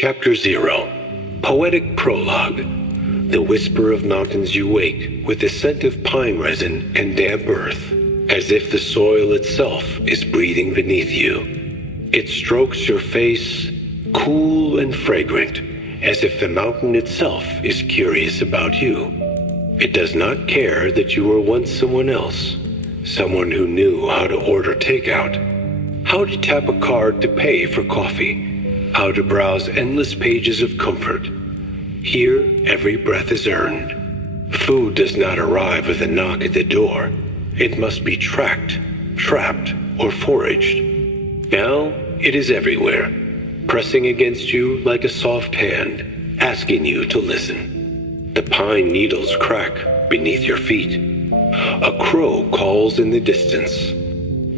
Chapter 0. Poetic Prologue. The whisper of mountains you wake with the scent of pine resin and damp earth, as if the soil itself is breathing beneath you. It strokes your face, cool and fragrant, as if the mountain itself is curious about you. It does not care that you were once someone else, someone who knew how to order takeout, how to tap a card to pay for coffee, how to browse endless pages of comfort. Here, every breath is earned. Food does not arrive with a knock at the door. It must be tracked, trapped, or foraged. Now, it is everywhere, pressing against you like a soft hand, asking you to listen. The pine needles crack beneath your feet. A crow calls in the distance.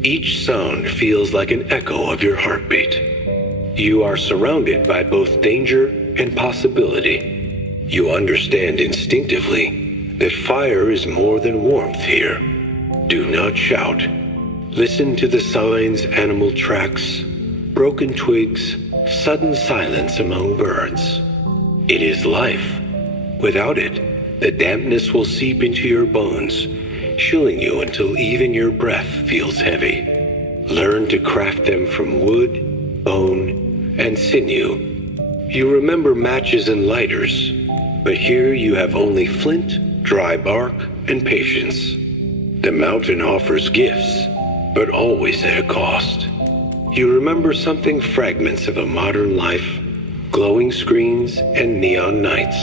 Each sound feels like an echo of your heartbeat. You are surrounded by both danger and possibility. You understand instinctively that fire is more than warmth here. Do not shout. Listen to the signs, animal tracks, broken twigs, sudden silence among birds. It is life. Without it, the dampness will seep into your bones, chilling you until even your breath feels heavy. Learn to craft them from wood, bone, and sinew. You remember matches and lighters, but here you have only flint, dry bark, and patience. The mountain offers gifts, but always at a cost. You remember something fragments of a modern life, glowing screens and neon nights.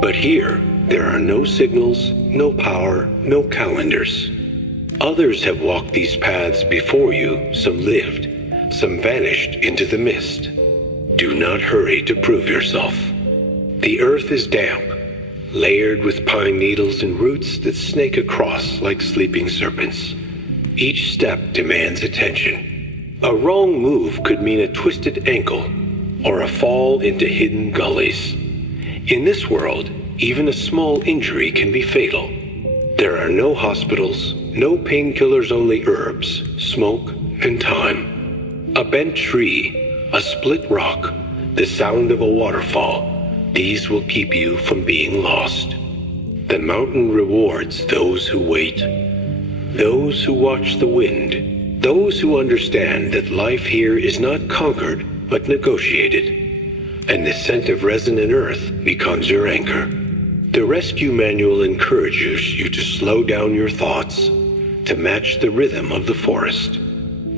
But here, there are no signals, no power, no calendars. Others have walked these paths before you, some lived, some vanished into the mist. Do not hurry to prove yourself. The earth is damp, layered with pine needles and roots that snake across like sleeping serpents. Each step demands attention. A wrong move could mean a twisted ankle or a fall into hidden gullies. In this world, even a small injury can be fatal. There are no hospitals, no painkillers, only herbs, smoke, and time. A bent tree, a split rock, the sound of a waterfall, these will keep you from being lost. The mountain rewards those who wait, those who watch the wind, those who understand that life here is not conquered but negotiated, and the scent of resin and earth becomes your anchor. The rescue manual encourages you to slow down your thoughts, to match the rhythm of the forest.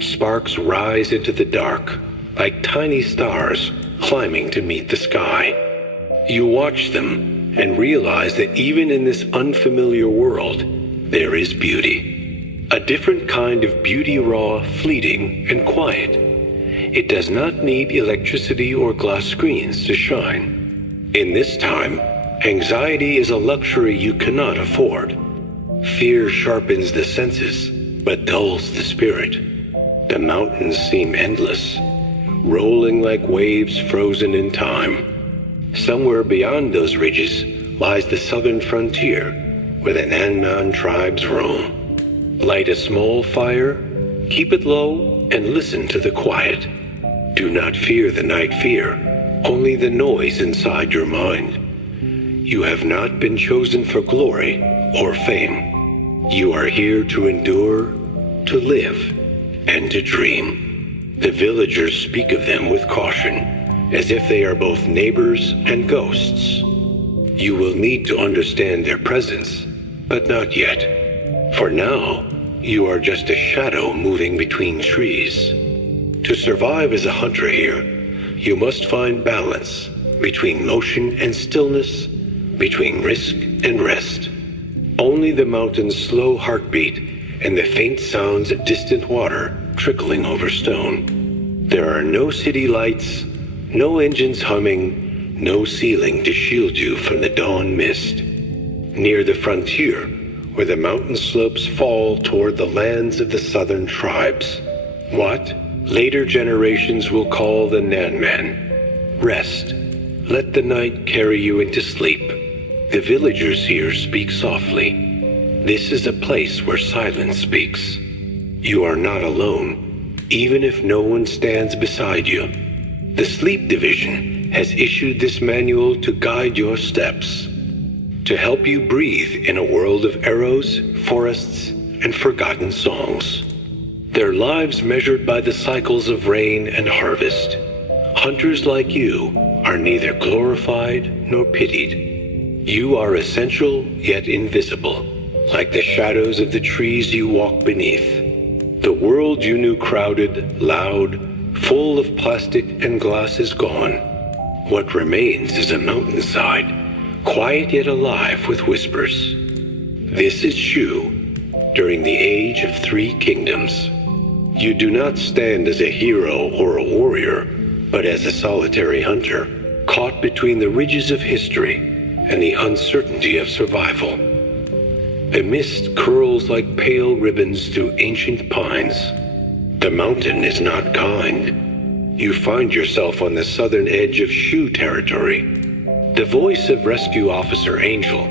Sparks rise into the dark, like tiny stars climbing to meet the sky. You watch them and realize that even in this unfamiliar world, there is beauty. A different kind of beauty, raw, fleeting, and quiet. It does not need electricity or glass screens to shine. In this time, anxiety is a luxury you cannot afford. Fear sharpens the senses, but dulls the spirit. The mountains seem endless, rolling like waves frozen in time. Somewhere beyond those ridges lies the southern frontier, where the Nan tribes roam. Light a small fire, keep it low, and listen to the quiet. Do not fear the night fear, only the noise inside your mind. You have not been chosen for glory or fame. You are here to endure, to live, and to dream. The villagers speak of them with caution, as if they are both neighbors and ghosts. You will need to understand their presence, but not yet. For now, you are just a shadow moving between trees. To survive as a hunter here, you must find balance between motion and stillness, between risk and rest. Only the mountain's slow heartbeat and the faint sounds of distant water trickling over stone. There are no city lights, no engines humming, no ceiling to shield you from the dawn mist. Near the frontier, where the mountain slopes fall toward the lands of the southern tribes, what later generations will call the Nan. Rest. Let the night carry you into sleep. The villagers here speak softly. This is a place where silence speaks. You are not alone, even if no one stands beside you. The sleep division has issued this manual to guide your steps, to help you breathe in a world of arrows, forests, and forgotten songs. Their lives measured by the cycles of rain and harvest. Hunters like you are neither glorified nor pitied. You are essential yet invisible, like the shadows of the trees you walk beneath. The world you knew crowded, loud, full of plastic and glass is gone. What remains is a mountainside, quiet yet alive with whispers. This is Shu, during the age of 3 kingdoms. You do not stand as a hero or a warrior, but as a solitary hunter, caught between the ridges of history and the uncertainty of survival. A mist curls like pale ribbons through ancient pines. The mountain is not kind. You find yourself on the southern edge of Shu territory. The voice of Rescue Officer Angel,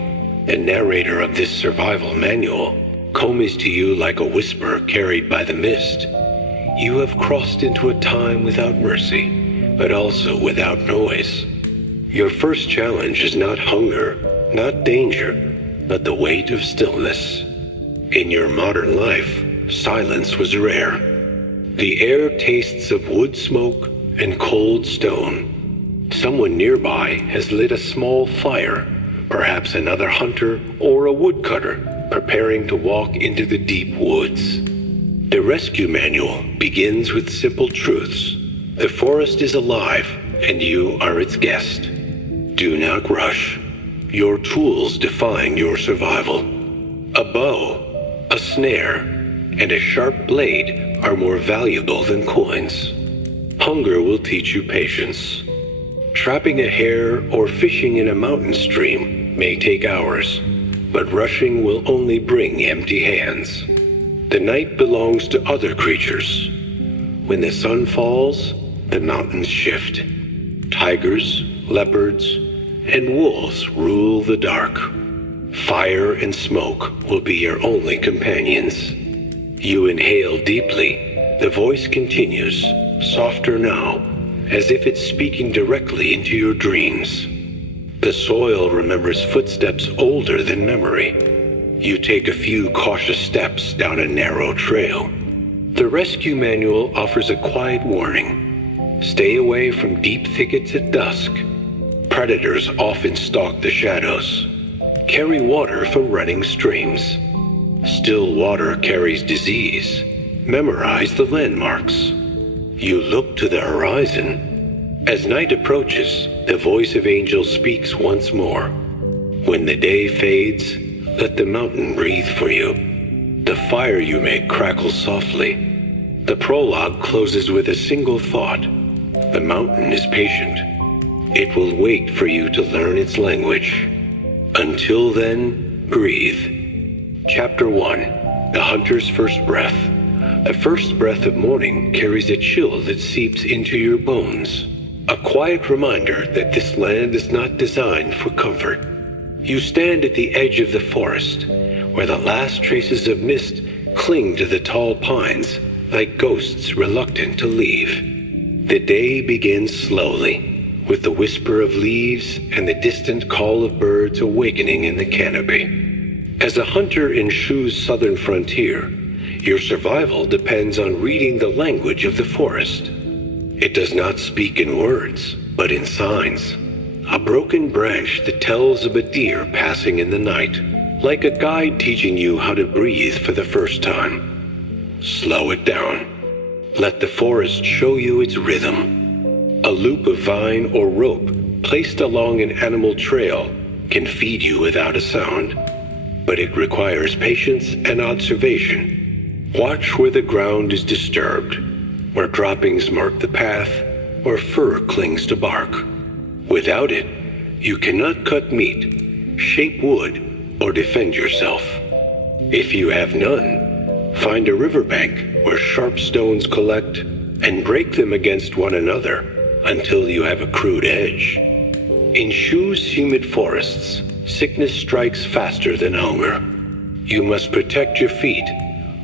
and narrator of this survival manual, comes to you like a whisper carried by the mist. You have crossed into a time without mercy, but also without noise. Your first challenge is not hunger, not danger, but the weight of stillness. In your modern life, silence was rare. The air tastes of wood smoke and cold stone. Someone nearby has lit a small fire, perhaps another hunter or a woodcutter preparing to walk into the deep woods. The rescue manual begins with simple truths. The forest is alive, and you are its guest. Do not rush. Your tools define your survival. A bow, a snare, and a sharp blade are more valuable than coins. Hunger will teach you patience. Trapping a hare or fishing in a mountain stream may take hours, but rushing will only bring empty hands. The night belongs to other creatures. When the sun falls, the mountains shift. Tigers, leopards, and wolves rule the dark. Fire and smoke will be your only companions. You inhale deeply. The voice continues, softer now, as if it's speaking directly into your dreams. The soil remembers footsteps older than memory. You take a few cautious steps down a narrow trail. The rescue manual offers a quiet warning. Stay away from deep thickets at dusk. Predators often stalk the shadows. Carry water from running streams. Still water carries disease. Memorize the landmarks. You look to the horizon. As night approaches, the voice of Angel speaks once more. When the day fades, let the mountain breathe for you. The fire you make crackles softly. The prologue closes with a single thought. The mountain is patient. It will wait for you to learn its language. Until then, breathe. Chapter 1. The Hunter's First Breath. The first breath of morning carries a chill that seeps into your bones. A quiet reminder that this land is not designed for comfort. You stand at the edge of the forest, where the last traces of mist cling to the tall pines, like ghosts reluctant to leave. The day begins slowly, with the whisper of leaves and the distant call of birds awakening in the canopy. As a hunter in Shu's southern frontier, your survival depends on reading the language of the forest. It does not speak in words, but in signs. A broken branch that tells of a deer passing in the night, like a guide teaching you how to breathe for the first time. Slow it down. Let the forest show you its rhythm. A loop of vine or rope placed along an animal trail can feed you without a sound, but it requires patience and observation. Watch where the ground is disturbed, where droppings mark the path, or fur clings to bark. Without it, you cannot cut meat, shape wood, or defend yourself. If you have none, find a riverbank where sharp stones collect and break them against one another until you have a crude edge. In Shu's humid forests, sickness strikes faster than hunger. You must protect your feet.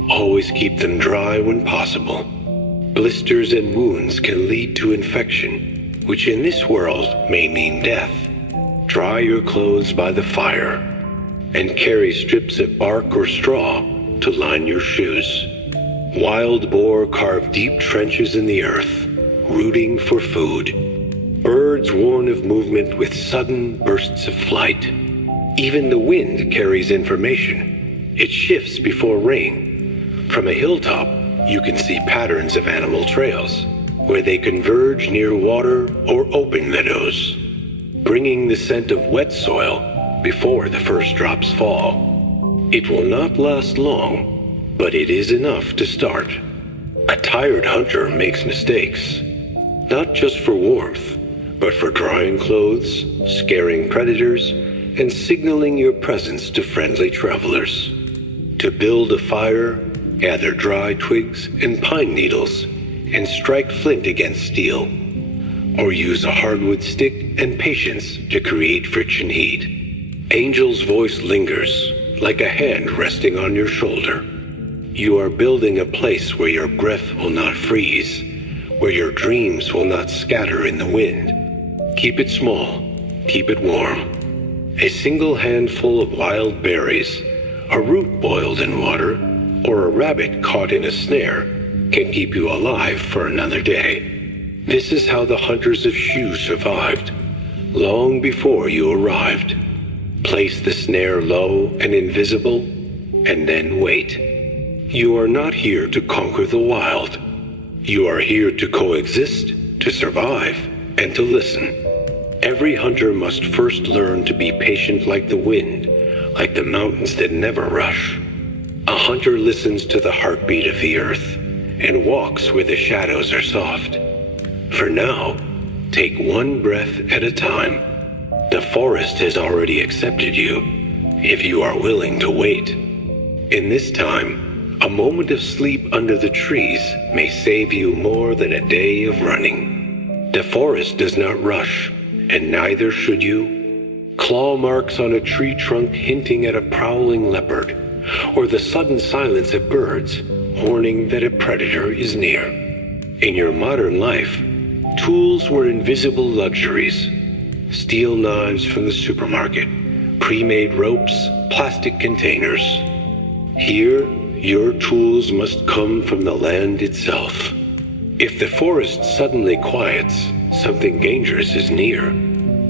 Always keep them dry when possible. Blisters and wounds can lead to infection. which in this world may mean death. Dry your clothes by the fire, and carry strips of bark or straw to line your shoes. Wild boar carve deep trenches in the earth, rooting for food. Birds warn of movement with sudden bursts of flight. Even the wind carries information. It shifts before rain. From a hilltop, you can see patterns of animal trails, where they converge near water or open meadows, bringing the scent of wet soil before the first drops fall. It will not last long, but it is enough to start. A tired hunter makes mistakes, not just for warmth, but for drying clothes, scaring predators, and signaling your presence to friendly travelers. To build a fire, gather dry twigs and pine needles, and strike flint against steel, or use a hardwood stick and patience to create friction heat. Angel's voice lingers, like a hand resting on your shoulder. You are building a place where your breath will not freeze, where your dreams will not scatter in the wind. Keep it small, keep it warm. A single handful of wild berries, a root boiled in water, or a rabbit caught in a snare can keep you alive for another day. This is how the hunters of Shu survived, long before you arrived. Place the snare low and invisible, and then wait. You are not here to conquer the wild. You are here to coexist, to survive, and to listen. Every hunter must first learn to be patient like the wind, like the mountains that never rush. A hunter listens to the heartbeat of the earth and walks where the shadows are soft. For now, take one breath at a time. The forest has already accepted you, if you are willing to wait. In this time, a moment of sleep under the trees may save you more than a day of running. The forest does not rush, and neither should you. Claw marks on a tree trunk hinting at a prowling leopard, or the sudden silence of birds warning that a predator is near. In your modern life, tools were invisible luxuries. Steel knives from the supermarket, pre-made ropes, plastic containers. Here, your tools must come from the land itself. If the forest suddenly quiets, something dangerous is near.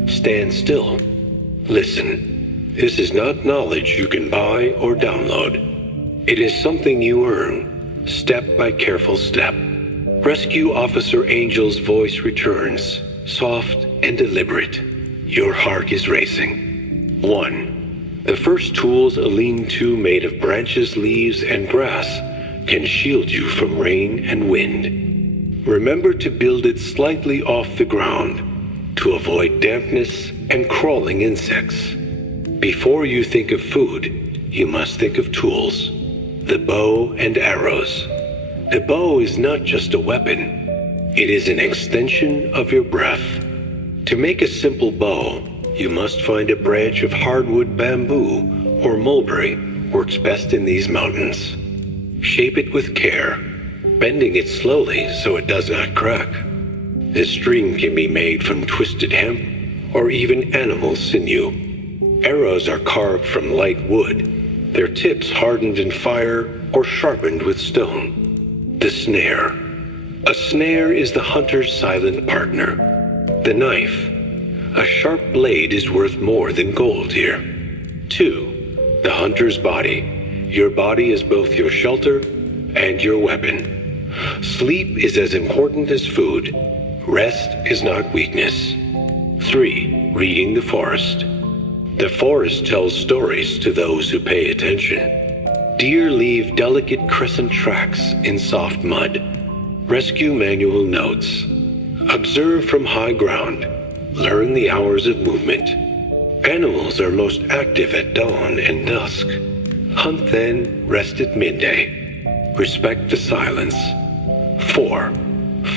Stand still. Listen. This is not knowledge you can buy or download. It is something you earn, step by careful step. Rescue Officer Angel's voice returns, soft and deliberate. Your heart is racing. 1. The first tools a lean-to made of branches, leaves, and grass can shield you from rain and wind. Remember to build it slightly off the ground to avoid dampness and crawling insects. Before you think of food, you must think of tools. The bow and arrows. The bow is not just a weapon. It is an extension of your breath. To make a simple bow, you must find a branch of hardwood bamboo or mulberry works best in these mountains. Shape it with care, bending it slowly so it does not crack. The string can be made from twisted hemp or even animal sinew. Arrows are carved from light wood, their tips hardened in fire or sharpened with stone. The snare. A snare is the hunter's silent partner. The knife. A sharp blade is worth more than gold here. 2. The hunter's body. Your body is both your shelter and your weapon. Sleep is as important as food. Rest is not weakness. 3. Reading the forest. The forest tells stories to those who pay attention. Deer leave delicate crescent tracks in soft mud. Rescue manual notes. Observe from high ground. Learn the hours of movement. Animals are most active at dawn and dusk. Hunt then, rest at midday. Respect the silence. 4.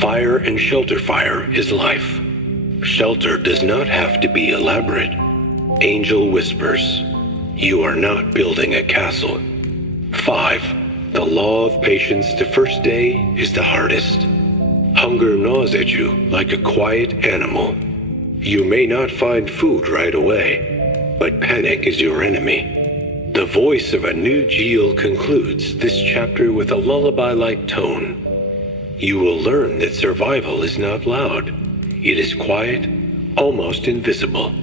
Fire and shelter fire is life. Shelter does not have to be elaborate. Angel whispers. You are not building a castle. 5. The law of patience the first day is the hardest. Hunger gnaws at you like a quiet animal. You may not find food right away, but panic is your enemy. The voice of a new Geel concludes this chapter with a lullaby-like tone. You will learn that survival is not loud. It is quiet, almost invisible.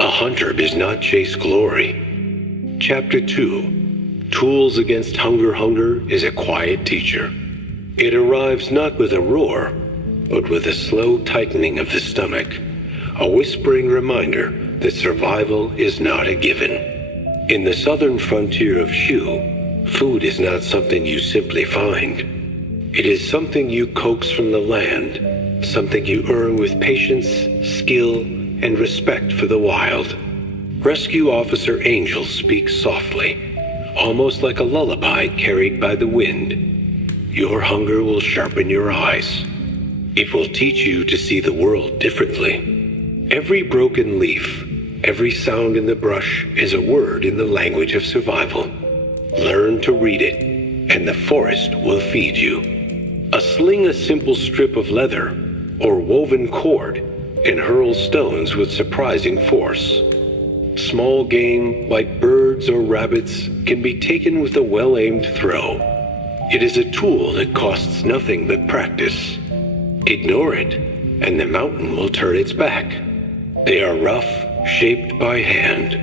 A hunter does not chase glory. Chapter 2, Tools Against Hunger is a quiet teacher. It arrives not with a roar, but with a slow tightening of the stomach, a whispering reminder that survival is not a given. In the southern frontier of Shu, food is not something you simply find. It is something you coax from the land, something you earn with patience, skill, and respect for the wild. Rescue Officer Angel speaks softly, almost like a lullaby carried by the wind. Your hunger will sharpen your eyes. It will teach you to see the world differently. Every broken leaf, every sound in the brush is a word in the language of survival. Learn to read it, and the forest will feed you. Sling a simple strip of leather or woven cord and hurl stones with surprising force. Small game, like birds or rabbits, can be taken with a well-aimed throw. It is a tool that costs nothing but practice. Ignore it, and the mountain will turn its back. They are rough, shaped by hand.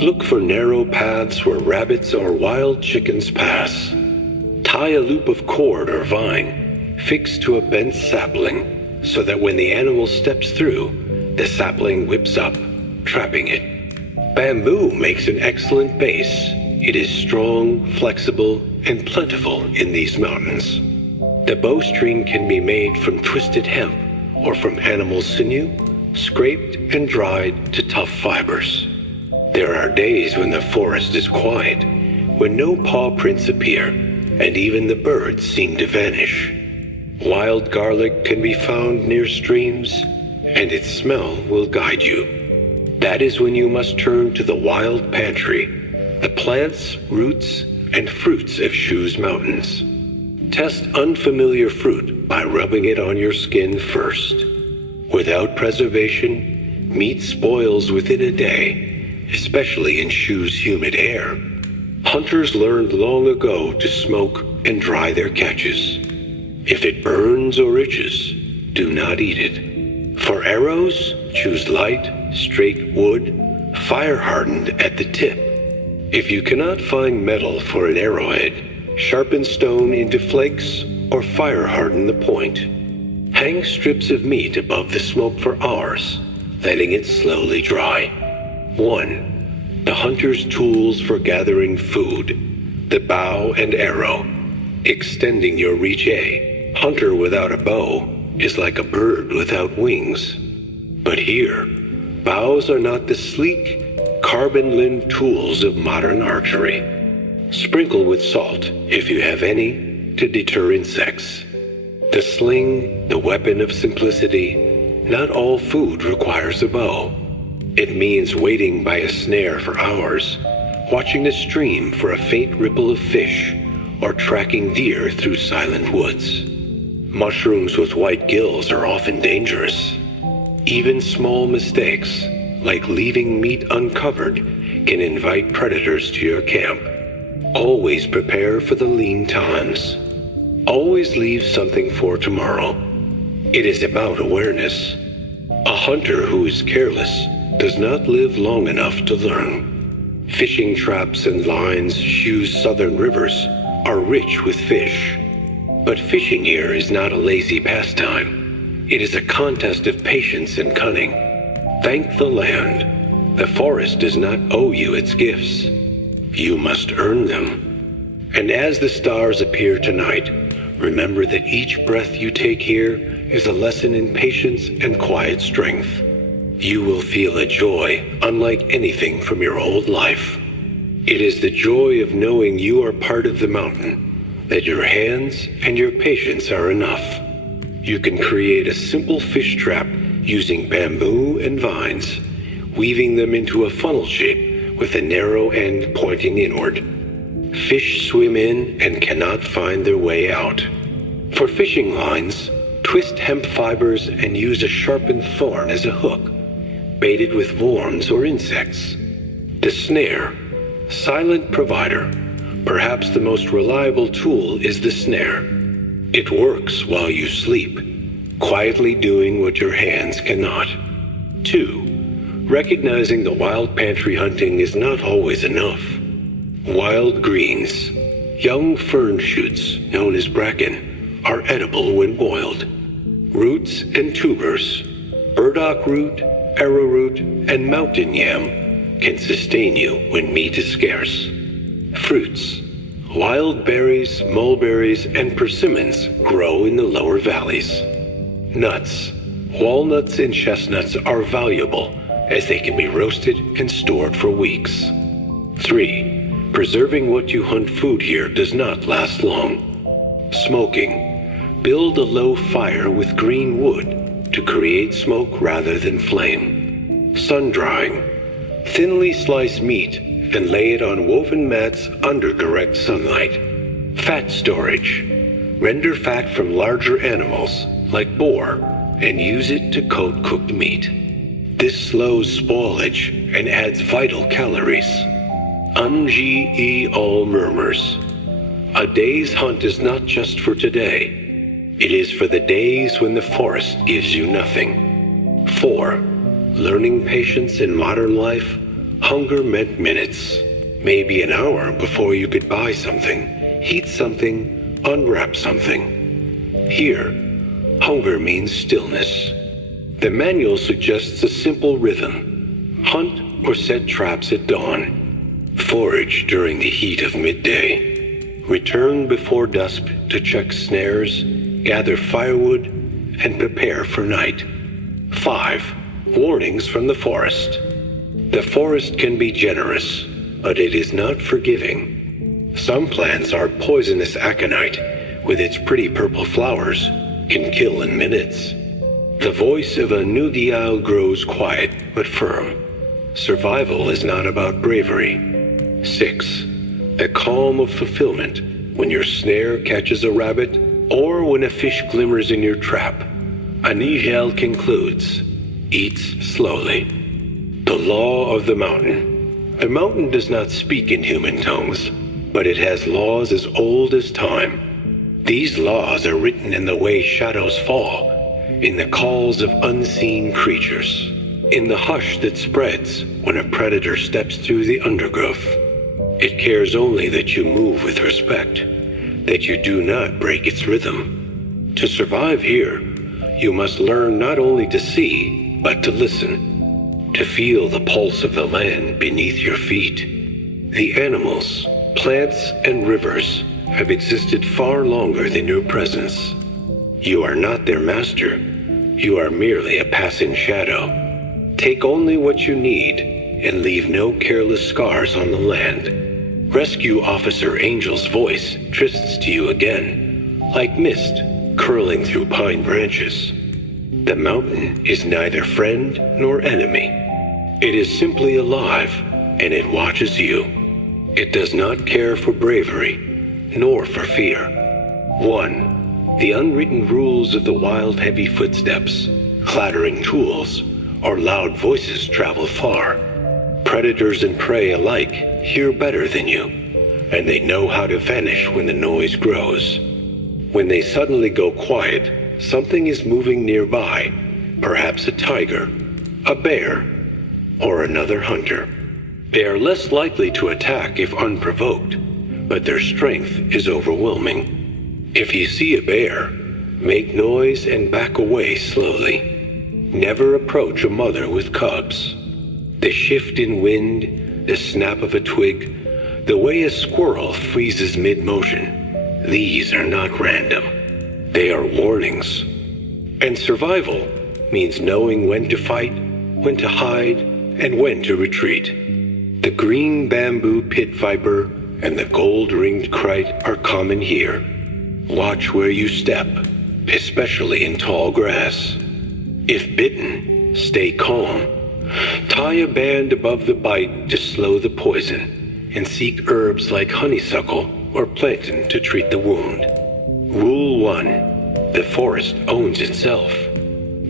Look for narrow paths where rabbits or wild chickens pass. Tie a loop of cord or vine fixed to a bent sapling so that when the animal steps through, the sapling whips up, trapping it. Bamboo makes an excellent base. It is strong, flexible, and plentiful in these mountains. The bowstring can be made from twisted hemp or from animal sinew, scraped and dried to tough fibers. There are days when the forest is quiet, when no paw prints appear, and even the birds seem to vanish. Wild garlic can be found near streams, and its smell will guide you. That is when you must turn to the wild pantry, the plants, roots, and fruits of Shu's mountains. Test unfamiliar fruit by rubbing it on your skin first. Without preservation, meat spoils within a day, especially in Shu's humid air. Hunters learned long ago to smoke and dry their catches. If it burns or itches, do not eat it. For arrows, choose light, straight wood, fire-hardened at the tip. If you cannot find metal for an arrowhead, sharpen stone into flakes or fire-harden the point. Hang strips of meat above the smoke for hours, letting it slowly dry. 1. The hunter's tools for gathering food. The bow and arrow. Extending your reach. A hunter without a bow is like a bird without wings. But here, bows are not the sleek, carbon-limbed tools of modern archery. Sprinkle with salt, if you have any, to deter insects. The sling, the weapon of simplicity. Not all food requires a bow. It means waiting by a snare for hours, watching the stream for a faint ripple of fish, or tracking deer through silent woods. Mushrooms with white gills are often dangerous. Even small mistakes, like leaving meat uncovered, can invite predators to your camp. Always prepare for the lean times. Always leave something for tomorrow. It is about awareness. A hunter who is careless does not live long enough to learn. Fishing traps and lines Shu's southern rivers are rich with fish. But fishing here is not a lazy pastime. It is a contest of patience and cunning. Thank the land. The forest does not owe you its gifts. You must earn them. And as the stars appear tonight, remember that each breath you take here is a lesson in patience and quiet strength. You will feel a joy unlike anything from your old life. It is the joy of knowing you are part of the mountain, that your hands and your patience are enough. You can create a simple fish trap using bamboo and vines, weaving them into a funnel shape with a narrow end pointing inward. Fish swim in and cannot find their way out. For fishing lines, Twist hemp fibers and use a sharpened thorn as a hook, baited with worms or insects. The snare, silent provider. Perhaps the most reliable tool is the snare. It works while you sleep, quietly doing what your hands cannot. 2. Recognizing the wild pantry hunting is not always enough. Wild greens, young fern shoots, known as bracken, are edible when boiled. Roots and tubers, burdock root, arrowroot, and mountain yam can sustain you when meat is scarce. Fruits, wild berries, mulberries, and persimmons grow in the lower valleys. Nuts, walnuts and chestnuts are valuable as they can be roasted and stored for weeks. 3. Preserving what you hunt food here does not last long. Smoking. Build a low fire with green wood to create smoke rather than flame. Sun-drying. Thinly slice meat and lay it on woven mats under direct sunlight. Fat storage. Render fat from larger animals, like boar, and use it to coat cooked meat. This slows spoilage and adds vital calories. Unji all murmurs. A day's hunt is not just for today. It is for the days when the forest gives you nothing. 4. Learning patience in modern life, hunger meant minutes, maybe an hour before you could buy something, heat something, unwrap something. Here, hunger means stillness. The manual suggests a simple rhythm. Hunt or set traps at dawn. Forage during the heat of midday. Return before dusk to check snares, gather firewood, and prepare for night. 5. Warnings from the forest. The forest can be generous, but it is not forgiving. Some plants are poisonous aconite, with its pretty purple flowers, can kill in minutes. The voice of a Nugial grows quiet but firm. Survival is not about bravery. 6. The calm of fulfillment, when your snare catches a rabbit, or when a fish glimmers in your trap. Anihel concludes, eats slowly. The law of the mountain. The mountain does not speak in human tongues, but it has laws as old as time. These laws are written in the way shadows fall, in the calls of unseen creatures, in the hush that spreads when a predator steps through the undergrowth. It cares only that you move with respect, that you do not break its rhythm. To survive here, you must learn not only to see, but to listen, to feel the pulse of the land beneath your feet. The animals, plants, and rivers have existed far longer than your presence. You are not their master. You are merely a passing shadow. Take only what you need and leave no careless scars on the land. Rescue Officer Angel's voice trysts to you again, like mist curling through pine branches. The mountain is neither friend nor enemy. It is simply alive, and it watches you. It does not care for bravery, nor for fear. 1. The unwritten rules of the wild heavy footsteps, clattering tools, or loud voices travel far. Predators and prey alike hear better than you, and they know how to vanish when the noise grows. When they suddenly go quiet, something is moving nearby, perhaps a tiger, a bear, or another hunter. They are less likely to attack if unprovoked, but their strength is overwhelming. If you see a bear, make noise and back away slowly. Never approach a mother with cubs. The shift in wind, the snap of a twig, the way a squirrel freezes mid-motion, these are not random. They are warnings. And survival means knowing when to fight, when to hide, and when to retreat. The green bamboo pit viper and the gold-ringed kite are common here. Watch where you step, especially in tall grass. If bitten, stay calm. Tie a band above the bite to slow the poison, and seek herbs like honeysuckle or plantain to treat the wound. Rule 1. The forest owns itself.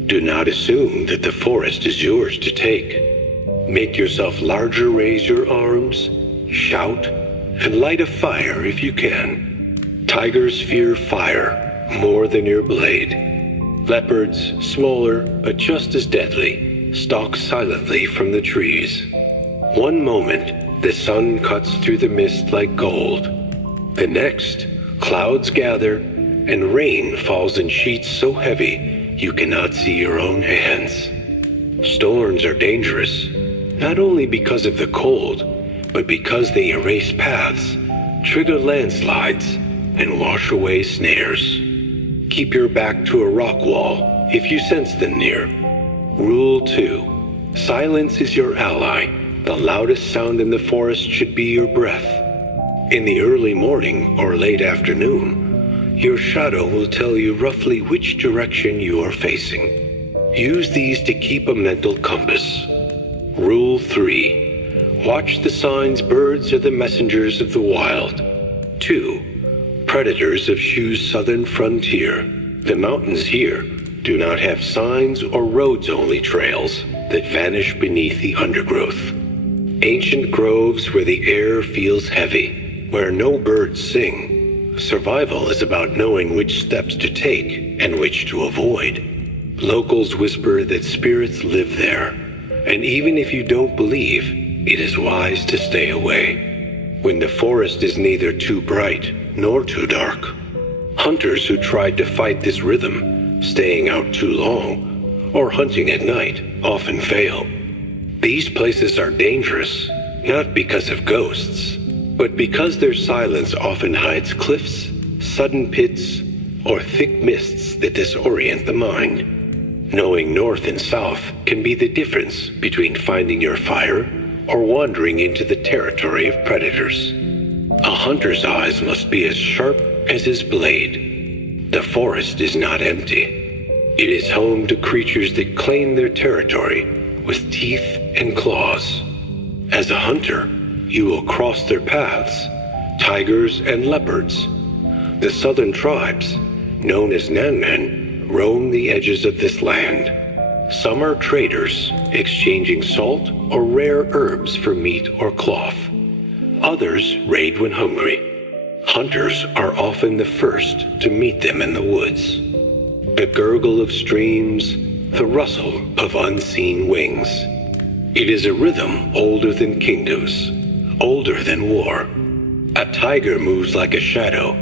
Do not assume that the forest is yours to take. Make yourself larger, raise your arms, shout, and light a fire if you can. Tigers fear fire more than your blade. Leopards, smaller but just as deadly, stalk silently from the trees. One moment, the sun cuts through the mist like gold. The next, clouds gather, and rain falls in sheets so heavy you cannot see your own hands. Storms are dangerous, not only because of the cold, but because they erase paths, trigger landslides, and wash away snares. Keep your back to a rock wall if you sense them near. Rule 2. Silence is your ally. The loudest sound in the forest should be your breath. In the early morning or late afternoon, your shadow will tell you roughly which direction you are facing. Use these to keep a mental compass. Rule 3. Watch the signs. Birds are the messengers of the wild. 2. Predators have Shu's southern frontier. The mountains here do not have signs or roads-only trails that vanish beneath the undergrowth. Ancient groves where the air feels heavy, where no birds sing. Survival is about knowing which steps to take and which to avoid. Locals whisper that spirits live there, and even if you don't believe, it is wise to stay away. When the forest is neither too bright nor too dark. Hunters who tried to fight this rhythm, staying out too long, or hunting at night, often fail. These places are dangerous, not because of ghosts, but because their silence often hides cliffs, sudden pits, or thick mists that disorient the mind. Knowing north and south can be the difference between finding your fire or wandering into the territory of predators. A hunter's eyes must be as sharp as his blade. The forest is not empty. It is home to creatures that claim their territory with teeth and claws. As a hunter, you will cross their paths, tigers and leopards. The southern tribes, known as Nanmen, roam the edges of this land. Some are traders, exchanging salt or rare herbs for meat or cloth. Others raid when hungry. Hunters are often the first to meet them in the woods. The gurgle of streams, the rustle of unseen wings. It is a rhythm older than kingdoms, older than war. A tiger moves like a shadow,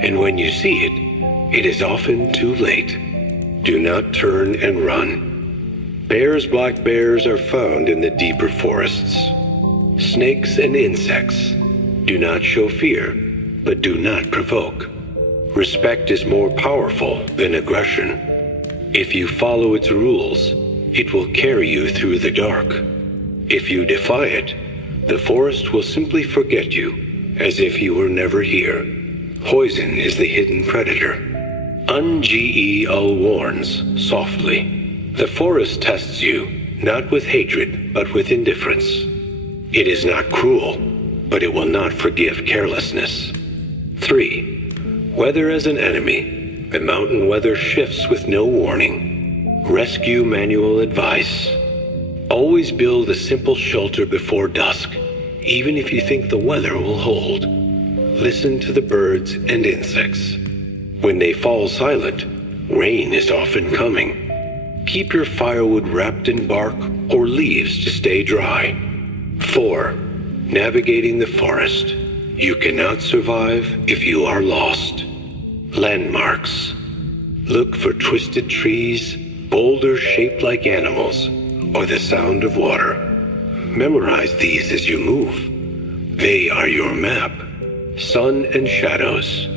and when you see it, it is often too late. Do not turn and run. Bears, black bears are found in the deeper forests. Snakes and insects. Do not show fear, but do not provoke. Respect is more powerful than aggression. If you follow its rules, it will carry you through the dark. If you defy it, the forest will simply forget you, as if you were never here. Poison is the hidden predator. Ungel warns softly. The forest tests you, not with hatred, but with indifference. It is not cruel, but it will not forgive carelessness. 3. Weather as an enemy. The mountain weather shifts with no warning. Rescue manual advice. Always build a simple shelter before dusk, even if you think the weather will hold. Listen to the birds and insects. When they fall silent, rain is often coming. Keep your firewood wrapped in bark or leaves to stay dry. 4. Navigating the forest. You cannot survive if you are lost. Landmarks. Look for twisted trees, boulders shaped like animals, or the sound of water. Memorize these as you move. They are your map. Sun and shadows.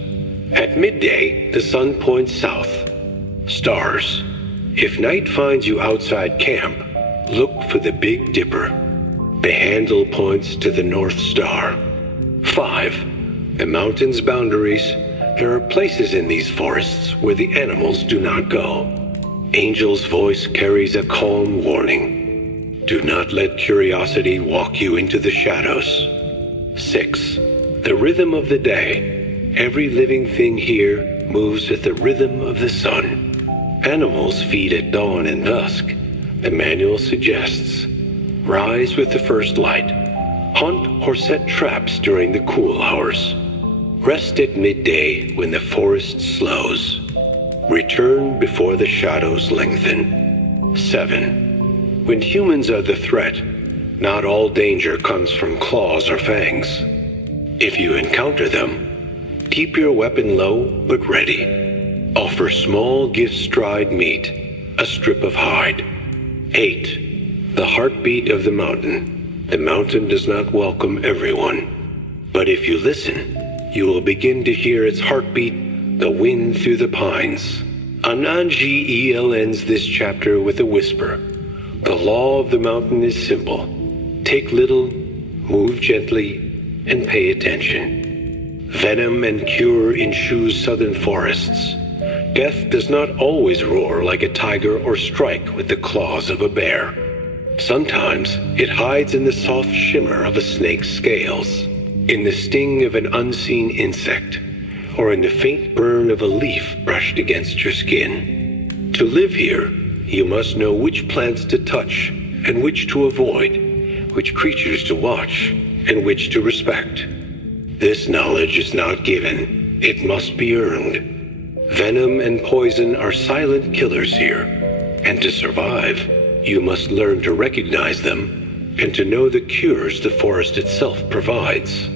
At midday, the sun points south. Stars. If night finds you outside camp, look for the Big Dipper. The handle points to the North Star. 5. The mountain's boundaries. There are places in these forests where the animals do not go. Angel's voice carries a calm warning. Do not let curiosity walk you into the shadows. 6. The rhythm of the day. Every living thing here moves with the rhythm of the sun. Animals feed at dawn and dusk. The manual suggests. Rise with the first light. Hunt or set traps during the cool hours. Rest at midday when the forest slows. Return before the shadows lengthen. 7. When humans are the threat, not all danger comes from claws or fangs. If you encounter them, keep your weapon low but ready. Offer small gifts-dried meat, a strip of hide. 8. The heartbeat of the mountain. The mountain does not welcome everyone. But if you listen, you will begin to hear its heartbeat, the wind through the pines. Ananji El ends this chapter with a whisper. The law of the mountain is simple. Take little, move gently, and pay attention. Venom and cure ensue southern forests. Death does not always roar like a tiger or strike with the claws of a bear. Sometimes it hides in the soft shimmer of a snake's scales, in the sting of an unseen insect, or in the faint burn of a leaf brushed against your skin. To live here, you must know which plants to touch and which to avoid, which creatures to watch and which to respect. This knowledge is not given, it must be earned. Venom and poison are silent killers here, and to survive, you must learn to recognize them and to know the cures the forest itself provides.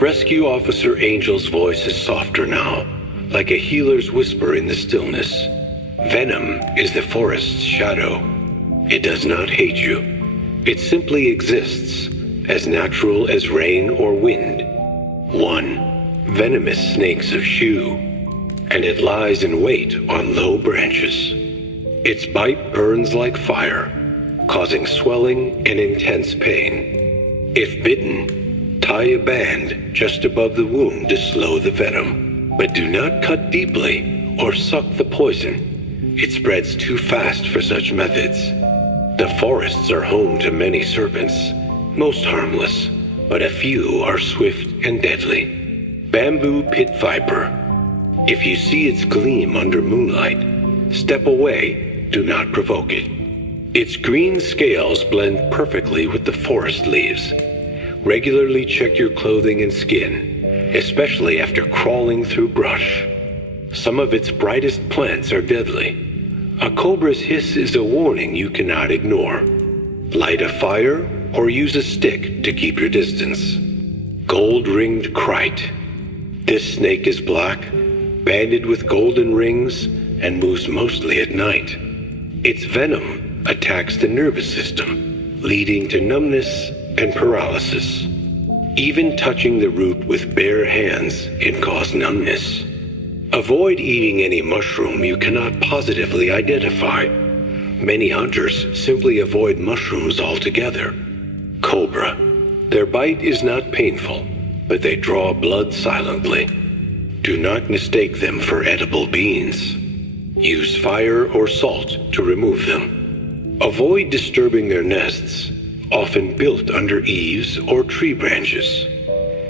Rescue Officer Angel's voice is softer now, like a healer's whisper in the stillness. Venom is the forest's shadow. It does not hate you. It simply exists, as natural as rain or wind. 1. Venomous snakes of shoe, and it lies in wait on low branches. Its bite burns like fire, causing swelling and intense pain. If bitten, tie a band just above the wound to slow the venom, but do not cut deeply or suck the poison. It spreads too fast for such methods. The forests are home to many serpents, most harmless, but a few are swift and deadly. Bamboo pit viper. If you see its gleam under moonlight, step away, do not provoke it. Its green scales blend perfectly with the forest leaves. Regularly check your clothing and skin, especially after crawling through brush. Some of its brightest plants are deadly. A cobra's hiss is a warning you cannot ignore. Light a fire or use a stick to keep your distance. Gold-ringed crite. This snake is black, banded with golden rings, and moves mostly at night. Its venom attacks the nervous system, leading to numbness and paralysis. Even touching the root with bare hands can cause numbness. Avoid eating any mushroom you cannot positively identify. Many hunters simply avoid mushrooms altogether. Cobra. Their bite is not painful, but they draw blood silently. Do not mistake them for edible beans. Use fire or salt to remove them. Avoid disturbing their nests, often built under eaves or tree branches,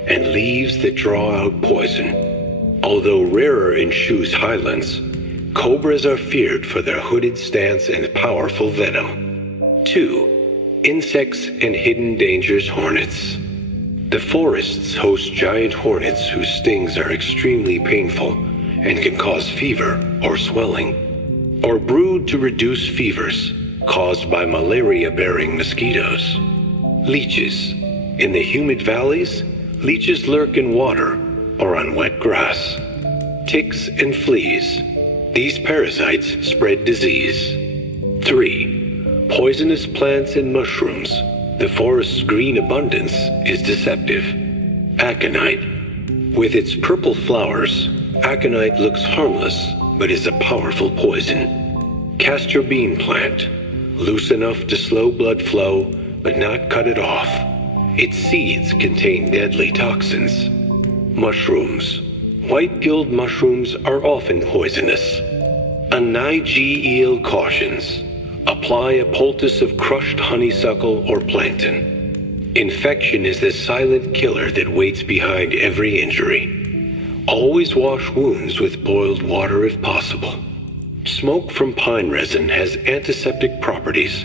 and leaves that draw out poison. Although rarer in Shu's highlands, cobras are feared for their hooded stance and powerful venom. 2. Insects and hidden dangers. Hornets. The forests host giant hornets whose stings are extremely painful and can cause fever or swelling, or brood to reduce fevers caused by malaria-bearing mosquitoes. Leeches. In the humid valleys, leeches lurk in water or on wet grass. Ticks and fleas. These parasites spread disease. 3. Poisonous plants and mushrooms. The forest's green abundance is deceptive. Aconite. With its purple flowers, aconite looks harmless, but is a powerful poison. Castor bean plant. Loose enough to slow blood flow, but not cut it off. Its seeds contain deadly toxins. Mushrooms. White-gilled mushrooms are often poisonous. Anai cautions. Apply a poultice of crushed honeysuckle or plankton. Infection is the silent killer that waits behind every injury. Always wash wounds with boiled water if possible. Smoke from pine resin has antiseptic properties.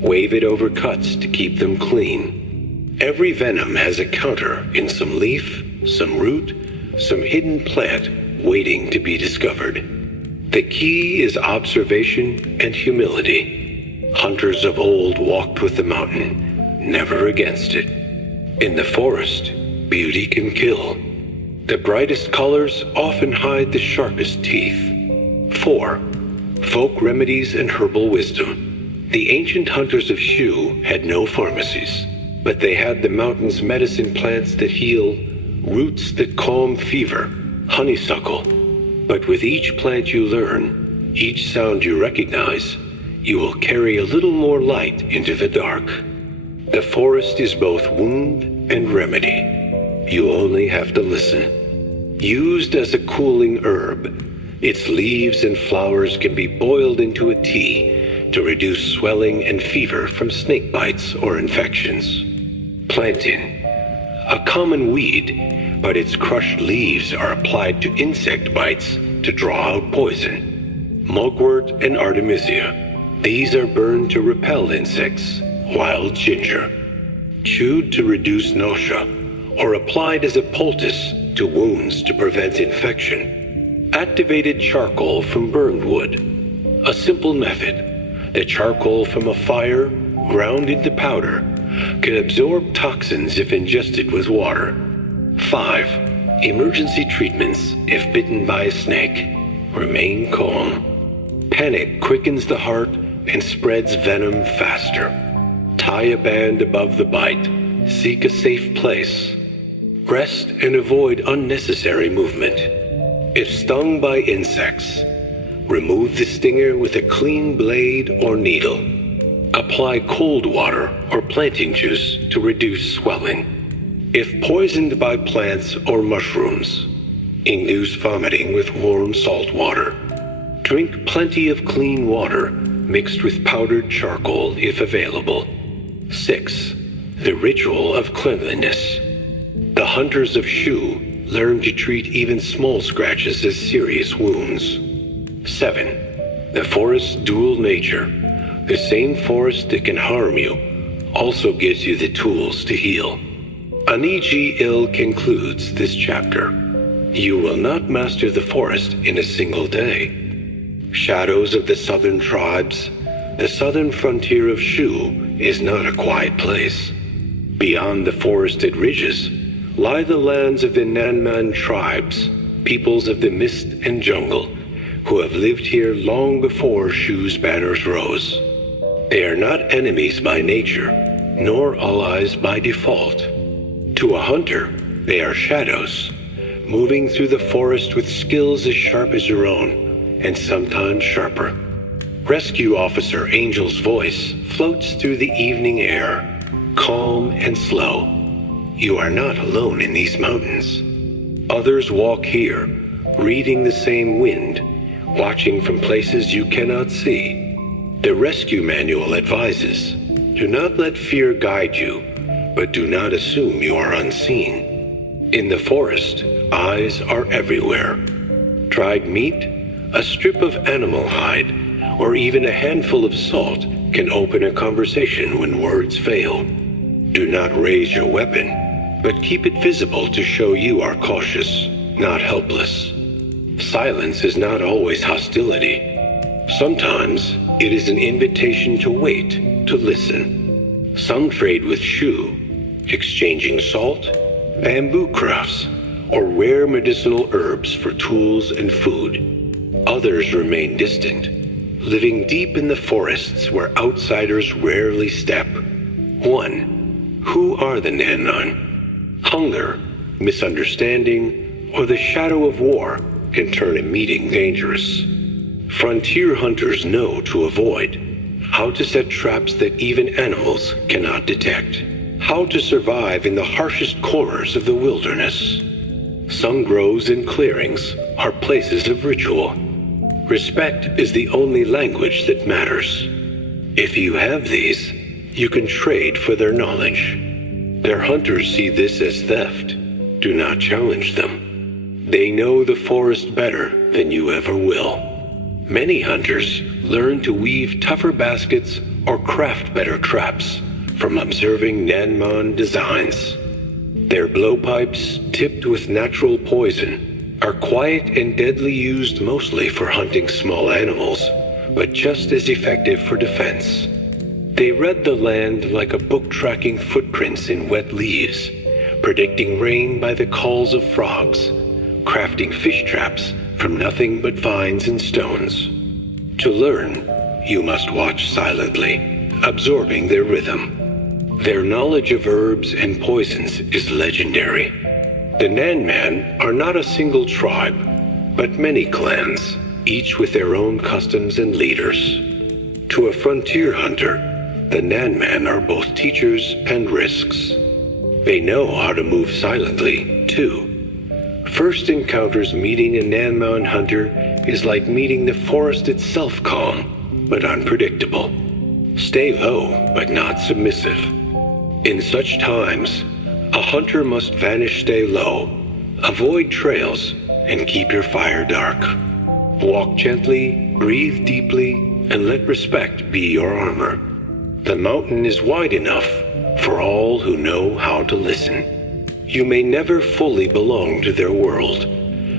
Wave it over cuts to keep them clean. Every venom has a counter in some leaf, some root, some hidden plant waiting to be discovered. The key is observation and humility. Hunters of old walked with the mountain, never against it. In the forest, beauty can kill. The brightest colors often hide the sharpest teeth. 4. Folk remedies and herbal wisdom. The ancient hunters of Shu had no pharmacies, but they had the mountain's medicine plants that heal, roots that calm fever, honeysuckle. But with each plant you learn, each sound you recognize, you will carry a little more light into the dark. The forest is both wound and remedy. You only have to listen. Used as a cooling herb, its leaves and flowers can be boiled into a tea to reduce swelling and fever from snake bites or infections. Plantain, a common weed, but its crushed leaves are applied to insect bites to draw out poison. Mugwort and artemisia, these are burned to repel insects. Wild ginger, chewed to reduce nausea, or applied as a poultice to wounds to prevent infection. Activated charcoal from burned wood, a simple method. The charcoal from a fire, ground into powder, can absorb toxins if ingested with water. 5. Emergency treatments if bitten by a snake. Remain calm. Panic quickens the heart and spreads venom faster. Tie a band above the bite. Seek a safe place. Rest and avoid unnecessary movement. If stung by insects, remove the stinger with a clean blade or needle. Apply cold water or plantain juice to reduce swelling. If poisoned by plants or mushrooms, induce vomiting with warm salt water. Drink plenty of clean water mixed with powdered charcoal if available. 6. The ritual of cleanliness. The hunters of Shu learned to treat even small scratches as serious wounds. 7. The forest's dual nature. The same forest that can harm you also gives you the tools to heal. Aniji Il concludes this chapter. You will not master the forest in a single day. Shadows of the southern tribes. The southern frontier of Shu is not a quiet place. Beyond the forested ridges lie the lands of the Nanman tribes, peoples of the mist and jungle, who have lived here long before Shu's banners rose. They are not enemies by nature, nor allies by default. To a hunter, they are shadows, moving through the forest with skills as sharp as your own, and sometimes sharper. Rescue Officer Angel's voice floats through the evening air, calm and slow. You are not alone in these mountains. Others walk here, reading the same wind, watching from places you cannot see. The rescue manual advises, do not let fear guide you, but do not assume you are unseen. In the forest, eyes are everywhere. Dried meat, a strip of animal hide, or even a handful of salt can open a conversation when words fail. Do not raise your weapon, but keep it visible to show you are cautious, not helpless. Silence is not always hostility. Sometimes it is an invitation to wait, to listen. Some trade with Shu, exchanging salt, bamboo crafts, or rare medicinal herbs for tools and food. Others remain distant, living deep in the forests where outsiders rarely step. 1. Who are the Nanman? Hunger, misunderstanding, or the shadow of war can turn a meeting dangerous. Frontier hunters know to avoid, how to set traps that even animals cannot detect, how to survive in the harshest corners of the wilderness. Some groves and clearings are places of ritual. Respect is the only language that matters. If you have these, you can trade for their knowledge. Their hunters see this as theft. Do not challenge them. They know the forest better than you ever will. Many hunters learn to weave tougher baskets or craft better traps from observing Nanman designs. Their blowpipes, tipped with natural poison, are quiet and deadly, used mostly for hunting small animals, but just as effective for defense. They read the land like a book tracking footprints in wet leaves, predicting rain by the calls of frogs, crafting fish traps from nothing but vines and stones. To learn, you must watch silently, absorbing their rhythm. Their knowledge of herbs and poisons is legendary. The Nanman are not a single tribe, but many clans, each with their own customs and leaders. To a frontier hunter, the Nanman are both teachers and risks. They know how to move silently, too. First encounters meeting a Nanman hunter is like meeting the forest itself, calm, but unpredictable. Stay low, but not submissive. In such times, a hunter must vanish, stay low, avoid trails, and keep your fire dark. Walk gently, breathe deeply, and let respect be your armor. The mountain is wide enough for all who know how to listen. You may never fully belong to their world,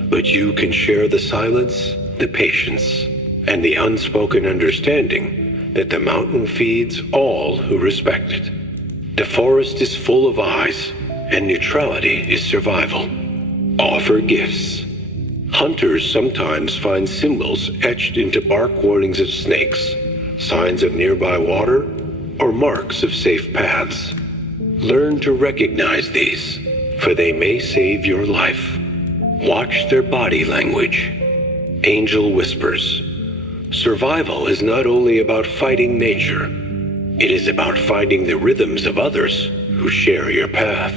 but you can share the silence, the patience, and the unspoken understanding that the mountain feeds all who respect it. The forest is full of eyes, and neutrality is survival. Offer gifts. Hunters sometimes find symbols etched into bark, warnings of snakes, signs of nearby water, or marks of safe paths. Learn to recognize these, for they may save your life. Watch their body language. Angel whispers. Survival is not only about fighting nature, it is about finding the rhythms of others who share your path.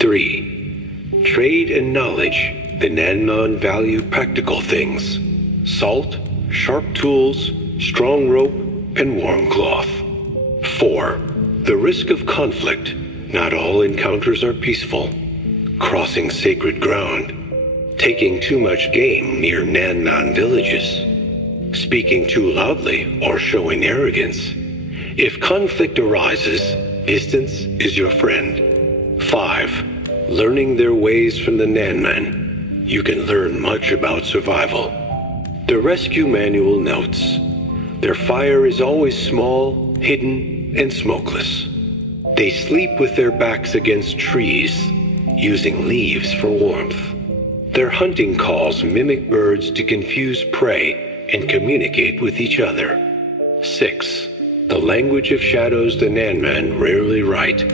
3. Trade and knowledge. The Nanman value practical things. Salt, sharp tools, strong rope, and warm cloth. 4. The risk of conflict. Not all encounters are peaceful. Crossing sacred ground. Taking too much game near Nanman villages. Speaking too loudly or showing arrogance. If conflict arises, distance is your friend. 5. Learning their ways from the Nanman. You can learn much about survival. The rescue manual notes, their fire is always small, hidden, and smokeless. They sleep with their backs against trees, using leaves for warmth. Their hunting calls mimic birds to confuse prey and communicate with each other. 6. The language of shadows the Nanman rarely write,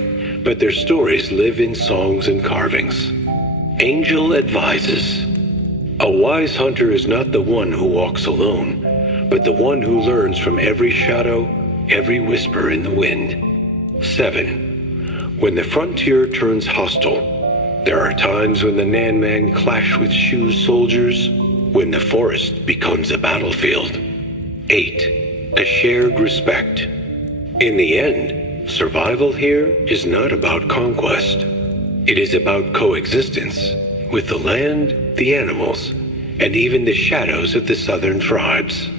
but their stories live in songs and carvings. Angel advises. A wise hunter is not the one who walks alone, but the one who learns from every shadow, every whisper in the wind. 7. When the frontier turns hostile, there are times when the Nanman clash with shoes soldiers, when the forest becomes a battlefield. 8. A shared respect. In the end, survival here is not about conquest. It is about coexistence with the land, the animals, and even the shadows of the southern tribes.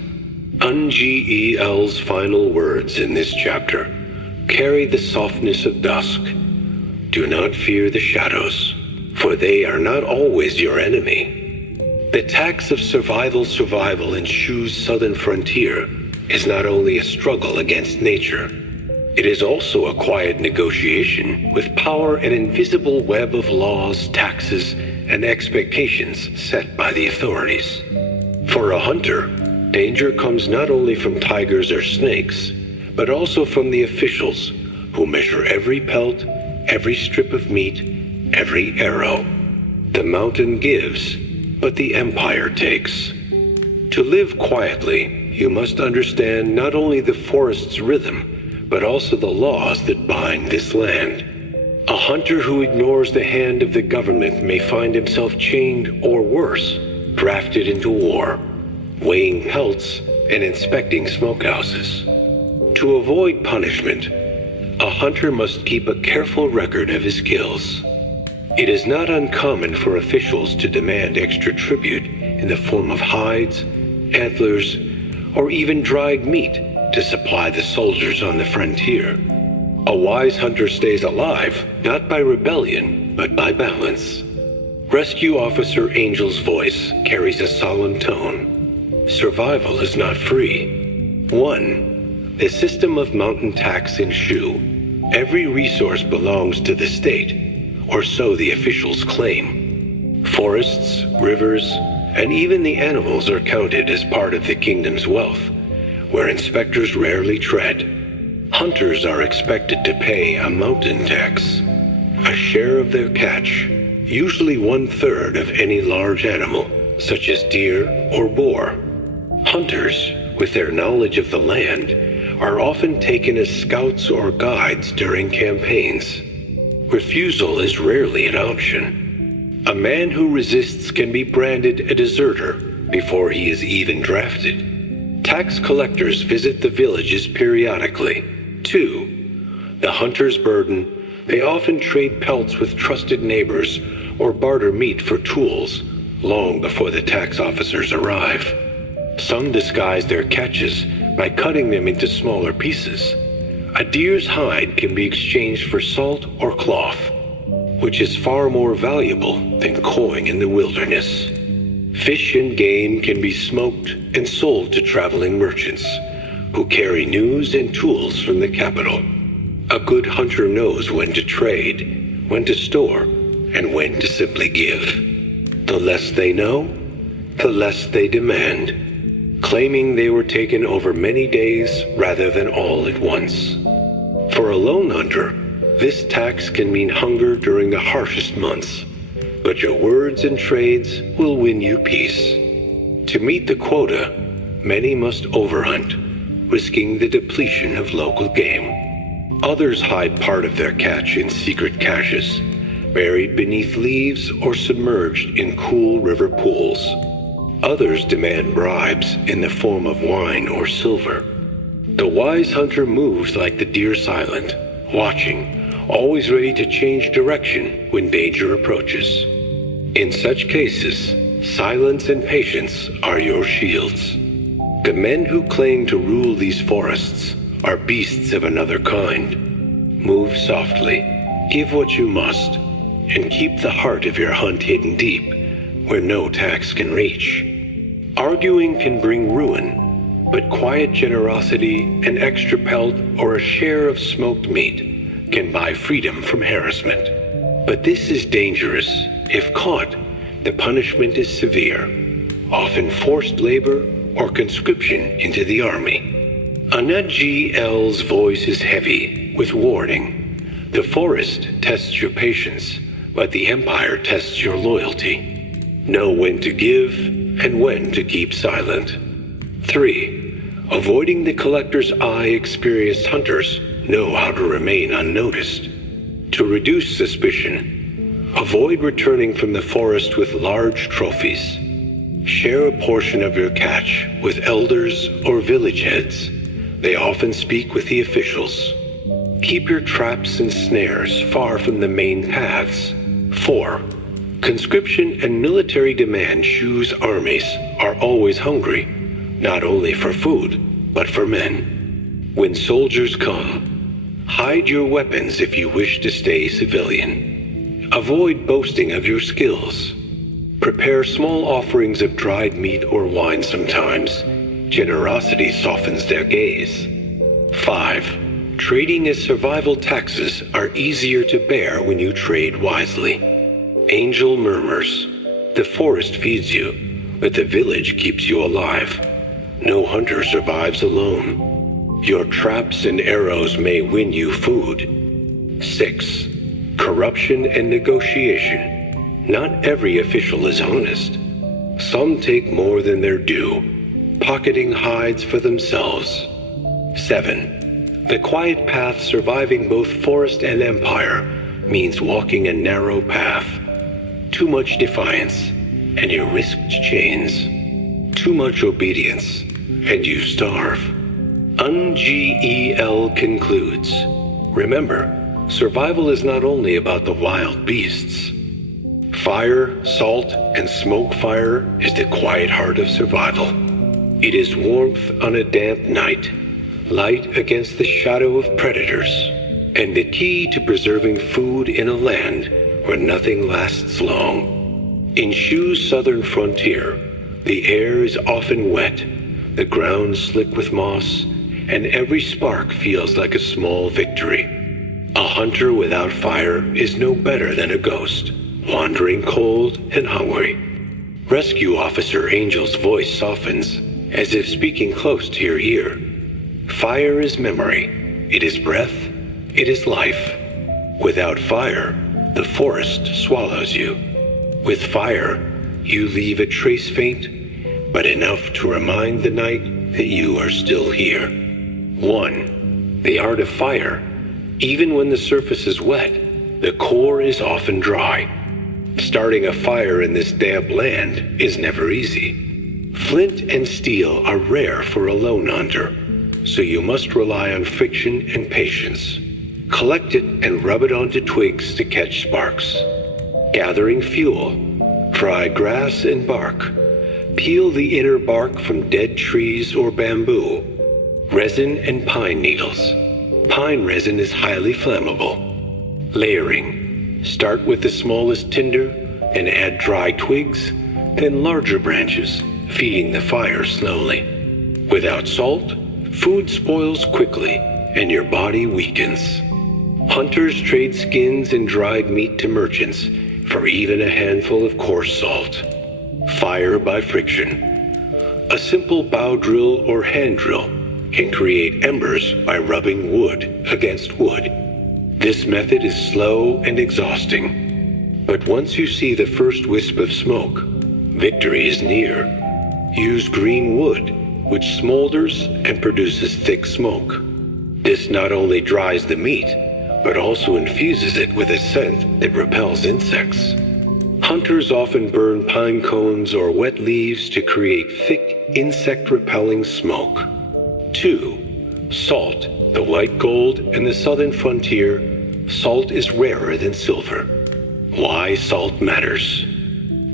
Ungel's final words in this chapter carry the softness of dusk. Do not fear the shadows, for they are not always your enemy. The tax of survival in Shu's southern frontier is not only a struggle against nature, it is also a quiet negotiation with power, an invisible web of laws, taxes, and expectations set by the authorities. For a hunter, danger comes not only from tigers or snakes, but also from the officials who measure every pelt, every strip of meat, every arrow. The mountain gives, but the empire takes. To live quietly, you must understand not only the forest's rhythm, but also the laws that bind this land. A hunter who ignores the hand of the government may find himself chained, or worse, drafted into war, weighing pelts and inspecting smokehouses. To avoid punishment, a hunter must keep a careful record of his kills. It is not uncommon for officials to demand extra tribute in the form of hides, antlers, or even dried meat to supply the soldiers on the frontier. A wise hunter stays alive, not by rebellion, but by balance. Rescue Officer Angel's voice carries a solemn tone. Survival is not free. 1. The system of mountain tax and shoe. Every resource belongs to the state, or so the officials claim. Forests, rivers, and even the animals are counted as part of the kingdom's wealth, where inspectors rarely tread. Hunters are expected to pay a mountain tax, a share of their catch, usually 1/3 of any large animal, such as deer or boar. Hunters, with their knowledge of the land, are often taken as scouts or guides during campaigns. Refusal is rarely an option. A man who resists can be branded a deserter before he is even drafted. Tax collectors visit the villages periodically. 2. The hunter's burden. They often trade pelts with trusted neighbors or barter meat for tools long before the tax officers arrive. Some disguise their catches by cutting them into smaller pieces. A deer's hide can be exchanged for salt or cloth, which is far more valuable than coin in the wilderness. Fish and game can be smoked and sold to traveling merchants who carry news and tools from the capital. A good hunter knows when to trade, when to store, and when to simply give. The less they know, the less they demand, claiming they were taken over many days rather than all at once. For a lone hunter, this tax can mean hunger during the harshest months, but your words and trades will win you peace. To meet the quota, many must overhunt, risking the depletion of local game. Others hide part of their catch in secret caches, buried beneath leaves or submerged in cool river pools. Others demand bribes in the form of wine or silver. The wise hunter moves like the deer silent, watching, always ready to change direction when danger approaches. In such cases, silence and patience are your shields. The men who claim to rule these forests are beasts of another kind. Move softly, give what you must, and keep the heart of your hunt hidden deep, where no tax can reach. Arguing can bring ruin, but quiet generosity, an extra pelt, or a share of smoked meat can buy freedom from harassment. But this is dangerous. If caught, the punishment is severe, often forced labor or conscription into the army. Anadji L's voice is heavy with warning. The forest tests your patience, but the empire tests your loyalty. Know when to give and when to keep silent. 3. Avoiding the collector's eye, experienced hunters know how to remain unnoticed. To reduce suspicion, avoid returning from the forest with large trophies. Share a portion of your catch with elders or village heads. They often speak with the officials. Keep your traps and snares far from the main paths. 4. Conscription and military demand shoes armies are always hungry, not only for food, but for men. When soldiers come, hide your weapons if you wish to stay civilian. Avoid boasting of your skills. Prepare small offerings of dried meat or wine sometimes. Generosity softens their gaze. 5. Trading as survival taxes are easier to bear when you trade wisely. Angel murmurs. The forest feeds you, but the village keeps you alive. No hunter survives alone. Your traps and arrows may win you food. 6. Corruption and negotiation. Not every official is honest. Some take more than their due, pocketing hides for themselves. 7. The quiet path surviving both forest and empire means walking a narrow path. Too much defiance, and you risk chains. Too much obedience, and you starve. UNGEL concludes. Remember, survival is not only about the wild beasts. Fire, salt, and smoke fire is the quiet heart of survival. It is warmth on a damp night, light against the shadow of predators, and the key to preserving food in a land where nothing lasts long. In Shu's southern frontier, the air is often wet, the ground slick with moss, and every spark feels like a small victory. A hunter without fire is no better than a ghost, wandering cold and hungry. Rescue Officer Angel's voice softens, as if speaking close to your ear. Fire is memory. It is breath. It is life. Without fire, the forest swallows you. With fire, you leave a trace faint, but enough to remind the night that you are still here. 1. The art of fire. Even when the surface is wet, the core is often dry. Starting a fire in this damp land is never easy. Flint and steel are rare for a lone hunter, so you must rely on friction and patience. Collect it and rub it onto twigs to catch sparks. Gathering fuel. Dry grass and bark. Peel the inner bark from dead trees or bamboo. Resin and pine needles. Pine resin is highly flammable. Layering. Start with the smallest tinder and add dry twigs, then larger branches, feeding the fire slowly. Without salt, food spoils quickly and your body weakens. Hunters trade skins and dried meat to merchants for even a handful of coarse salt. Fire by friction. A simple bow drill or hand drill can create embers by rubbing wood against wood. This method is slow and exhausting, but once you see the first wisp of smoke, victory is near. Use green wood, which smolders and produces thick smoke. This not only dries the meat, but also infuses it with a scent that repels insects. Hunters often burn pine cones or wet leaves to create thick, insect-repelling smoke. 2. Salt, the white gold in the southern frontier. Salt is rarer than silver. Why salt matters.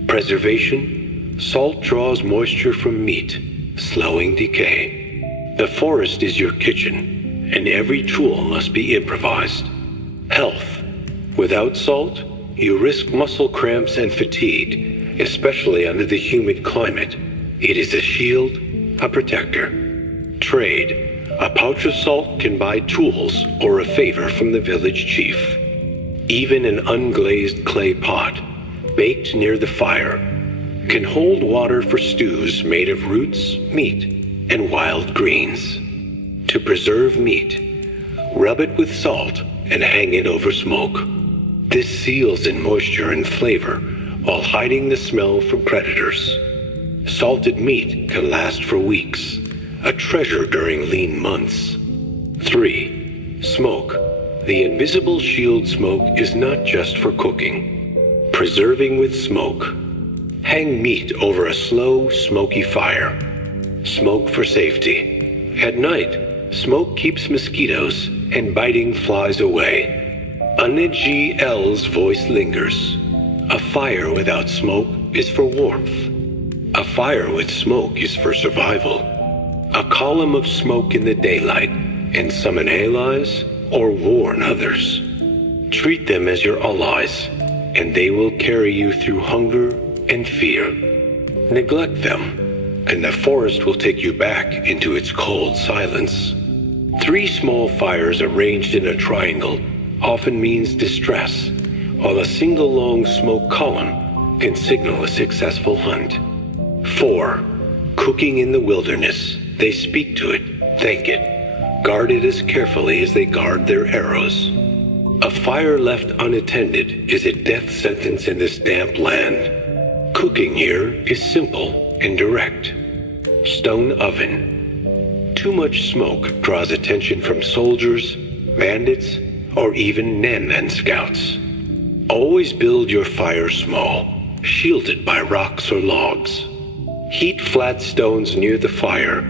Preservation. Salt draws moisture from meat, slowing decay. The forest is your kitchen, and every tool must be improvised. Health. Without salt, you risk muscle cramps and fatigue, especially under the humid climate. It is a shield, a protector. Trade. A pouch of salt can buy tools or a favor from the village chief. Even an unglazed clay pot, baked near the fire, can hold water for stews made of roots, meat, and wild greens. To preserve meat, rub it with salt and hang it over smoke. This seals in moisture and flavor while hiding the smell from predators. Salted meat can last for weeks, a treasure during lean months. 3. Smoke. The invisible shield smoke is not just for cooking. Preserving with smoke. Hang meat over a slow, smoky fire. Smoke for safety. At night, smoke keeps mosquitoes and biting flies away. Aneji L's voice lingers. A fire without smoke is for warmth. A fire with smoke is for survival. A column of smoke in the daylight and summon allies or warn others. Treat them as your allies, and they will carry you through hunger and fear. Neglect them, and the forest will take you back into its cold silence. 3 small fires arranged in a triangle often means distress, while a single long smoke column can signal a successful hunt. 4. Cooking in the wilderness. They speak to it, thank it, guard it as carefully as they guard their arrows. A fire left unattended is a death sentence in this damp land. Cooking here is simple and direct. Stone oven. Too much smoke draws attention from soldiers, bandits, or even Nanman scouts. Always build your fire small, shielded by rocks or logs. Heat flat stones near the fire,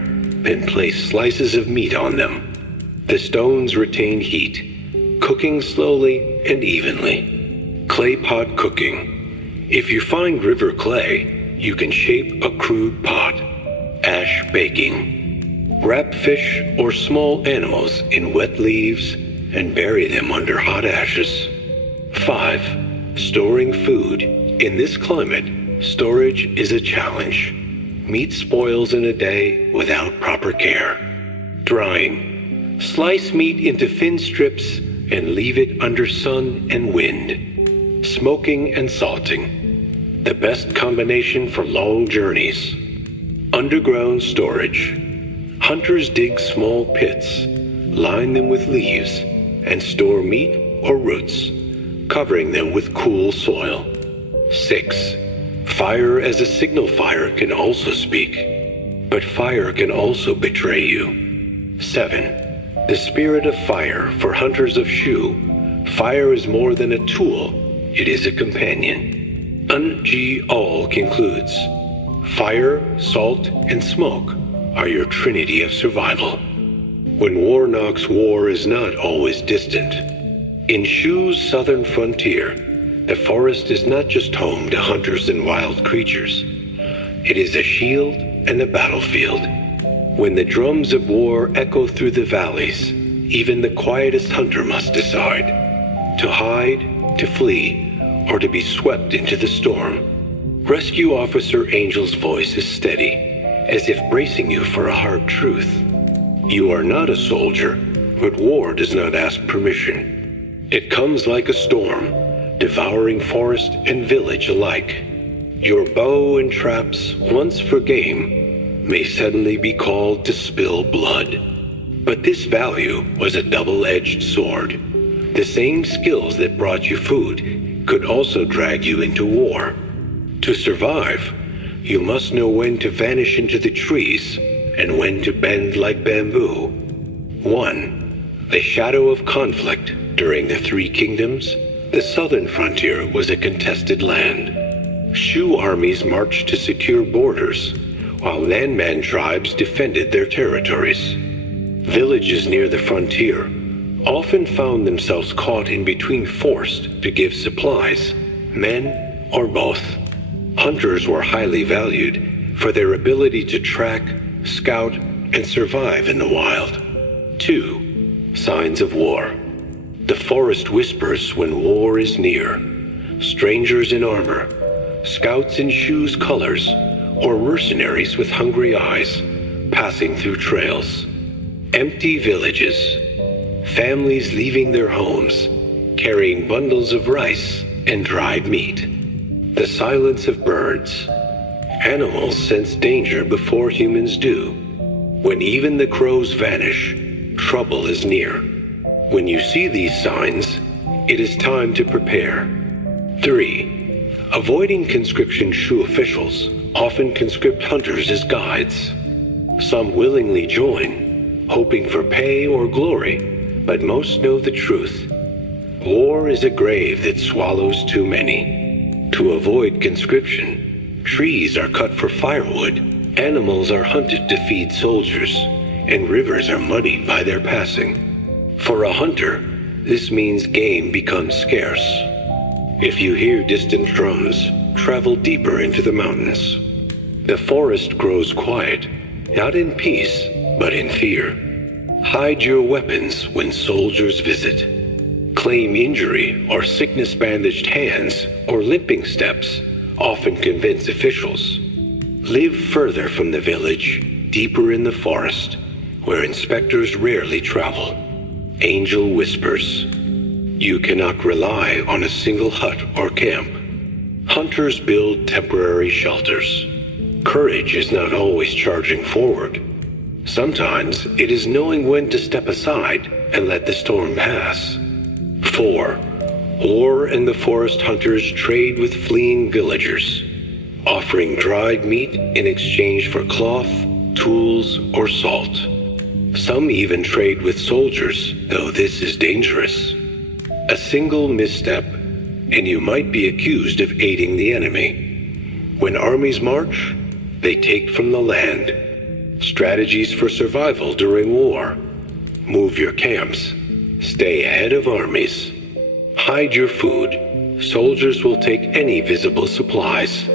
then place slices of meat on them. The stones retain heat, cooking slowly and evenly. Clay pot cooking. If you find river clay, you can shape a crude pot. Ash baking. Wrap fish or small animals in wet leaves and bury them under hot ashes. 5. Storing food. In this climate, storage is a challenge. Meat spoils in a day without proper care. Drying. Slice meat into thin strips and leave it under sun and wind. Smoking and salting. The best combination for long journeys. Underground storage. Hunters dig small pits, line them with leaves, and store meat or roots, covering them with cool soil. 6. Fire as a signal fire can also speak, but fire can also betray you. 7. The spirit of fire for hunters of Shu. Fire is more than a tool, it is a companion. Un-Ji All concludes, fire, salt, and smoke are your trinity of survival. When war knocks, war is not always distant. In Shu's southern frontier, the forest is not just home to hunters and wild creatures. It is a shield and a battlefield. When the drums of war echo through the valleys, even the quietest hunter must decide to hide, to flee, or to be swept into the storm. Rescue Officer Angel's voice is steady, as if bracing you for a hard truth. You are not a soldier, but war does not ask permission. It comes like a storm, devouring forest and village alike. Your bow and traps, once for game, may suddenly be called to spill blood. But this value was a double-edged sword. The same skills that brought you food could also drag you into war. To survive, you must know when to vanish into the trees and when to bend like bamboo. 1. The shadow of conflict. During the Three Kingdoms, the southern frontier was a contested land. Shu armies marched to secure borders, while Nanman tribes defended their territories. Villages near the frontier often found themselves caught in between, forced to give supplies, men or both. Hunters were highly valued for their ability to track, scout, and survive in the wild. 2. Signs of war. The forest whispers when war is near. Strangers in armor, scouts in Shu's colors, or mercenaries with hungry eyes passing through trails. Empty villages. Families leaving their homes, carrying bundles of rice and dried meat. The silence of birds. Animals sense danger before humans do. When even the crows vanish, trouble is near. When you see these signs, it is time to prepare. 3. Avoiding conscription. Shu officials often conscript hunters as guides. Some willingly join, hoping for pay or glory, but most know the truth. War is a grave that swallows too many. To avoid conscription, trees are cut for firewood, animals are hunted to feed soldiers, and rivers are muddied by their passing. For a hunter, this means game becomes scarce. If you hear distant drums, travel deeper into the mountains. The forest grows quiet, not in peace, but in fear. Hide your weapons when soldiers visit. Claim injury or sickness-bandaged hands or limping steps often convince officials. Live further from the village, deeper in the forest, where inspectors rarely travel. Angel whispers. You cannot rely on a single hut or camp. Hunters build temporary shelters. Courage is not always charging forward. Sometimes it is knowing when to step aside and let the storm pass. 4. War and the forest hunters trade with fleeing villagers, offering dried meat in exchange for cloth, tools, or salt. Some even trade with soldiers, though this is dangerous. A single misstep, and you might be accused of aiding the enemy. When armies march, they take from the land. Strategies for survival during war. Move your camps. Stay ahead of armies. Hide your food. Soldiers will take any visible supplies.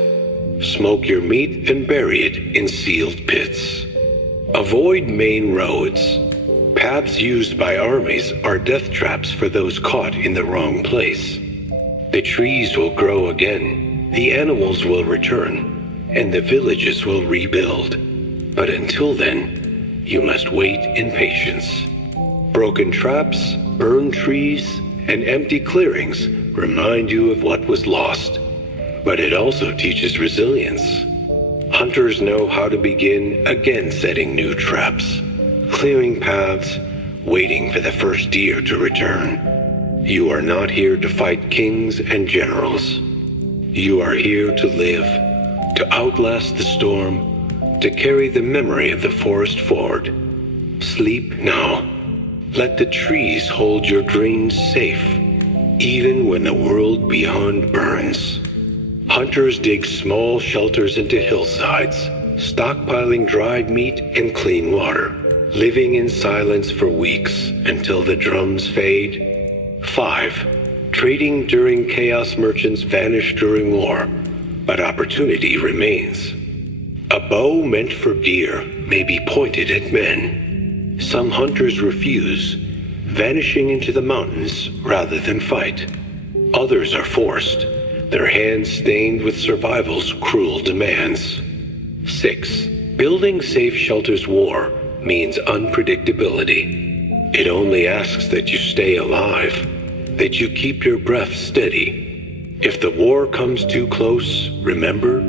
Smoke your meat and bury it in sealed pits. Avoid main roads. Paths used by armies are death traps for those caught in the wrong place. The trees will grow again, the animals will return, and the villages will rebuild. But until then, you must wait in patience. Broken traps, burned trees, and empty clearings remind you of what was lost. But it also teaches resilience. Hunters know how to begin again setting new traps, clearing paths, waiting for the first deer to return. You are not here to fight kings and generals. You are here to live, to outlast the storm, to carry the memory of the forest forward. Sleep now. Let the trees hold your dreams safe, even when the world beyond burns. Hunters dig small shelters into hillsides, stockpiling dried meat and clean water, living in silence for weeks until the drums fade. 5. Trading during chaos. Merchants vanish during war, but opportunity remains. A bow meant for deer may be pointed at men. Some hunters refuse, vanishing into the mountains rather than fight. Others are forced, their hands stained with survival's cruel demands. 6. Building safe shelters. War means unpredictability. It only asks that you stay alive, that you keep your breath steady. If the war comes too close, remember,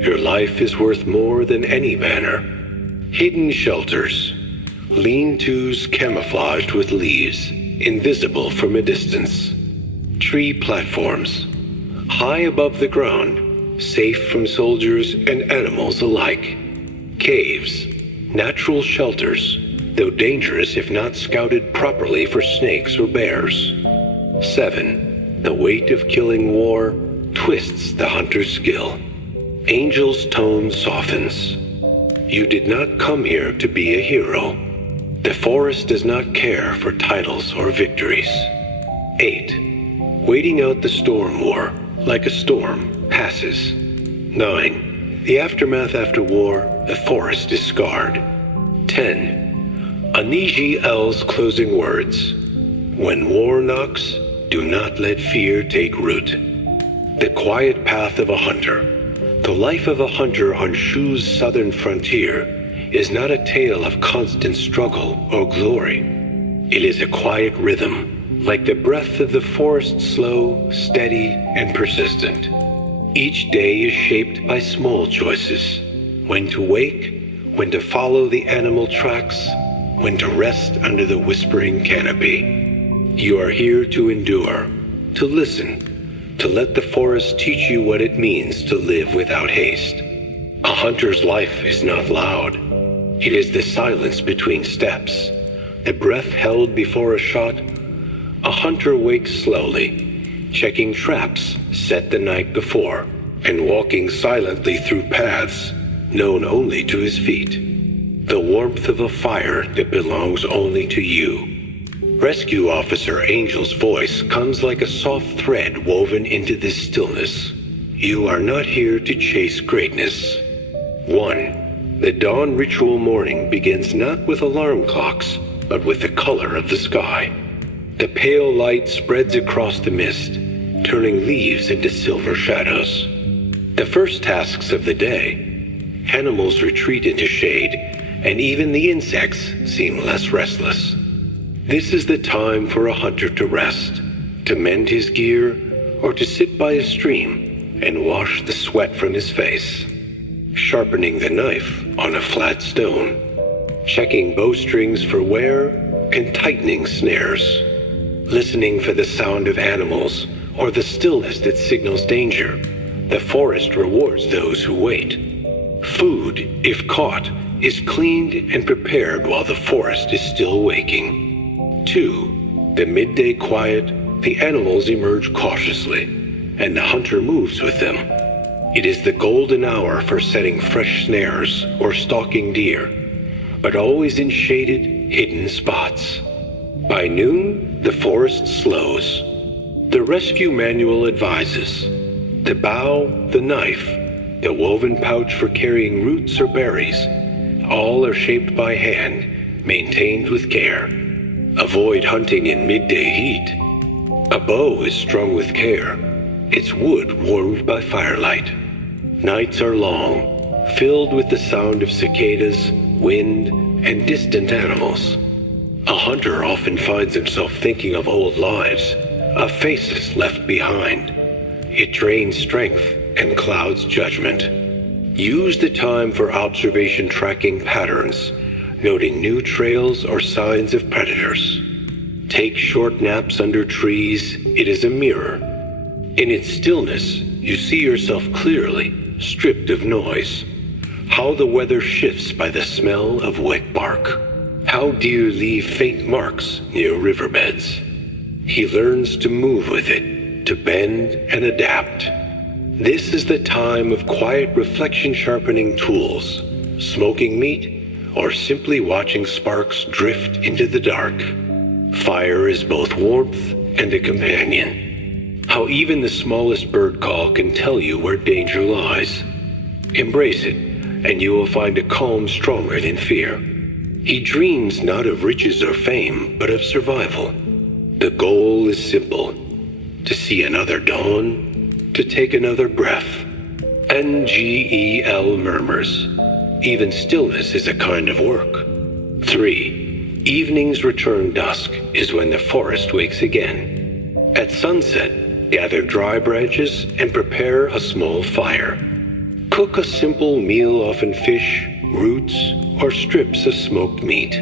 your life is worth more than any banner. Hidden shelters. Lean-tos camouflaged with leaves, invisible from a distance. Tree platforms. High above the ground, safe from soldiers and animals alike. Caves. Natural shelters, though dangerous if not scouted properly for snakes or bears. 7. The weight of killing war twists the hunter's skill. Angel's tone softens. You did not come here to be a hero. The forest does not care for titles or victories. 8. Waiting out the storm war, like a storm, passes. 9. The aftermath after war, the forest is scarred. 10. Aniji L's closing words. When war knocks, do not let fear take root. The quiet path of a hunter. The life of a hunter on Shu's southern frontier is not a tale of constant struggle or glory. It is a quiet rhythm, like the breath of the forest, slow, steady, and persistent. Each day is shaped by small choices. When to wake, when to follow the animal tracks, when to rest under the whispering canopy. You are here to endure, to listen, to let the forest teach you what it means to live without haste. A hunter's life is not loud. It is the silence between steps, the breath held before a shot. A hunter wakes slowly, checking traps set the night before, and walking silently through paths known only to his feet. The warmth of a fire that belongs only to you. Rescue Officer Angel's voice comes like a soft thread woven into this stillness. You are not here to chase greatness. 1. The dawn ritual morning begins not with alarm clocks, but with the color of the sky. The pale light spreads across the mist, turning leaves into silver shadows. The first tasks of the day, animals retreat into shade, and even the insects seem less restless. This is the time for a hunter to rest, to mend his gear, or to sit by a stream and wash the sweat from his face. Sharpening the knife on a flat stone, checking bowstrings for wear and tightening snares, listening for the sound of animals or the stillness that signals danger. The forest rewards those who wait. Food, if caught, is cleaned and prepared while the forest is still waking. 2. The midday quiet, the animals emerge cautiously, and the hunter moves with them. It is the golden hour for setting fresh snares or stalking deer, but always in shaded, hidden spots. By noon, the forest slows. The rescue manual advises: the bow, the knife, the woven pouch for carrying roots or berries, all are shaped by hand, maintained with care. Avoid hunting in midday heat. A bow is strung with care, its wood warmed by firelight. Nights are long, filled with the sound of cicadas, wind, and distant animals. A hunter often finds himself thinking of old lives, of faces left behind. It drains strength and clouds judgment. Use the time for observation, tracking patterns, noting new trails or signs of predators. Take short naps under trees. It is a mirror. In its stillness, you see yourself clearly, stripped of noise. How the weather shifts by the smell of wet bark. How deer leave faint marks near riverbeds. He learns to move with it, to bend and adapt. This is the time of quiet reflection, sharpening tools, smoking meat, or simply watching sparks drift into the dark. Fire is both warmth and a companion. How even the smallest bird call can tell you where danger lies. Embrace it, and you will find a calm stronger than fear. He dreams not of riches or fame, but of survival. The goal is simple: to see another dawn, to take another breath. NGEL murmurs. Even stillness is a kind of work. 3. Evening's return dusk is when the forest wakes again. At sunset, gather dry branches and prepare a small fire. Cook a simple meal, often fish, roots, or strips of smoked meat.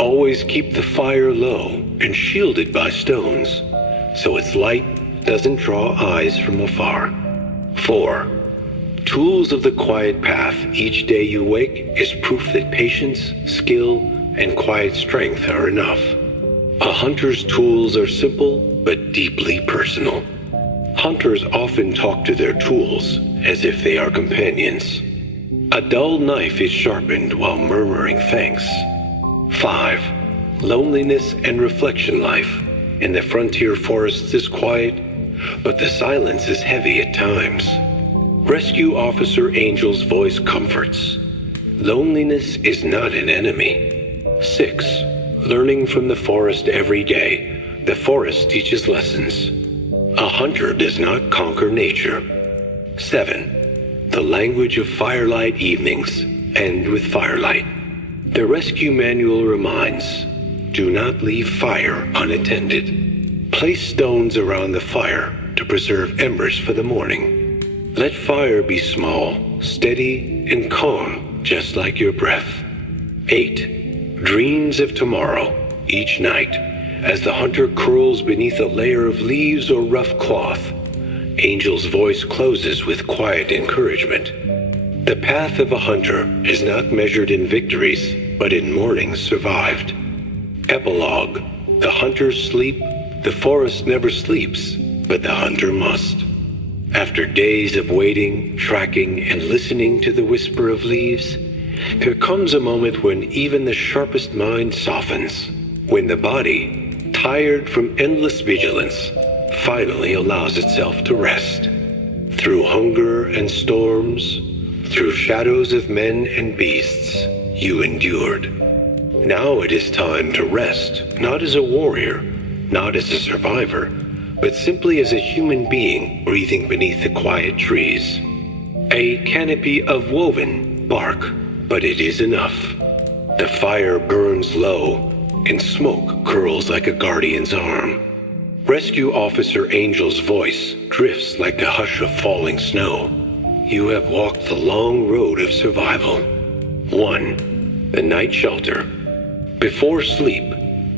Always keep the fire low and shielded by stones, so its light doesn't draw eyes from afar. 4. Tools of the quiet path. Each day you wake is proof that patience, skill, and quiet strength are enough. A hunter's tools are simple but deeply personal. Hunters often talk to their tools as if they are companions. A dull knife is sharpened while murmuring thanks. 5. Loneliness and reflection life. In the frontier forests is quiet, but the silence is heavy at times. Rescue Officer Angel's voice comforts. Loneliness is not an enemy. 6. Learning from the forest every day. The forest teaches lessons. A hunter does not conquer nature. 7. The language of firelight evenings end with firelight. The rescue manual reminds: do not leave fire unattended. Place stones around the fire to preserve embers for the morning. Let fire be small, steady, and calm, just like your breath. 8. Dreams of tomorrow each night. As the hunter curls beneath a layer of leaves or rough cloth, Angel's voice closes with quiet encouragement. The path of a hunter is not measured in victories, but in mornings survived. Epilogue. The hunters sleep. The forest never sleeps, but the hunter must. After days of waiting, tracking, and listening to the whisper of leaves, there comes a moment when even the sharpest mind softens, when the body, tired from endless vigilance, finally allows itself to rest. Through hunger and storms, through shadows of men and beasts, you endured. Now it is time to rest, not as a warrior, not as a survivor, but simply as a human being breathing beneath the quiet trees. A canopy of woven bark, but it is enough. The fire burns low, and smoke curls like a guardian's arm. Rescue Officer Angel's voice drifts like the hush of falling snow. You have walked the long road of survival. 1. The night shelter. Before sleep,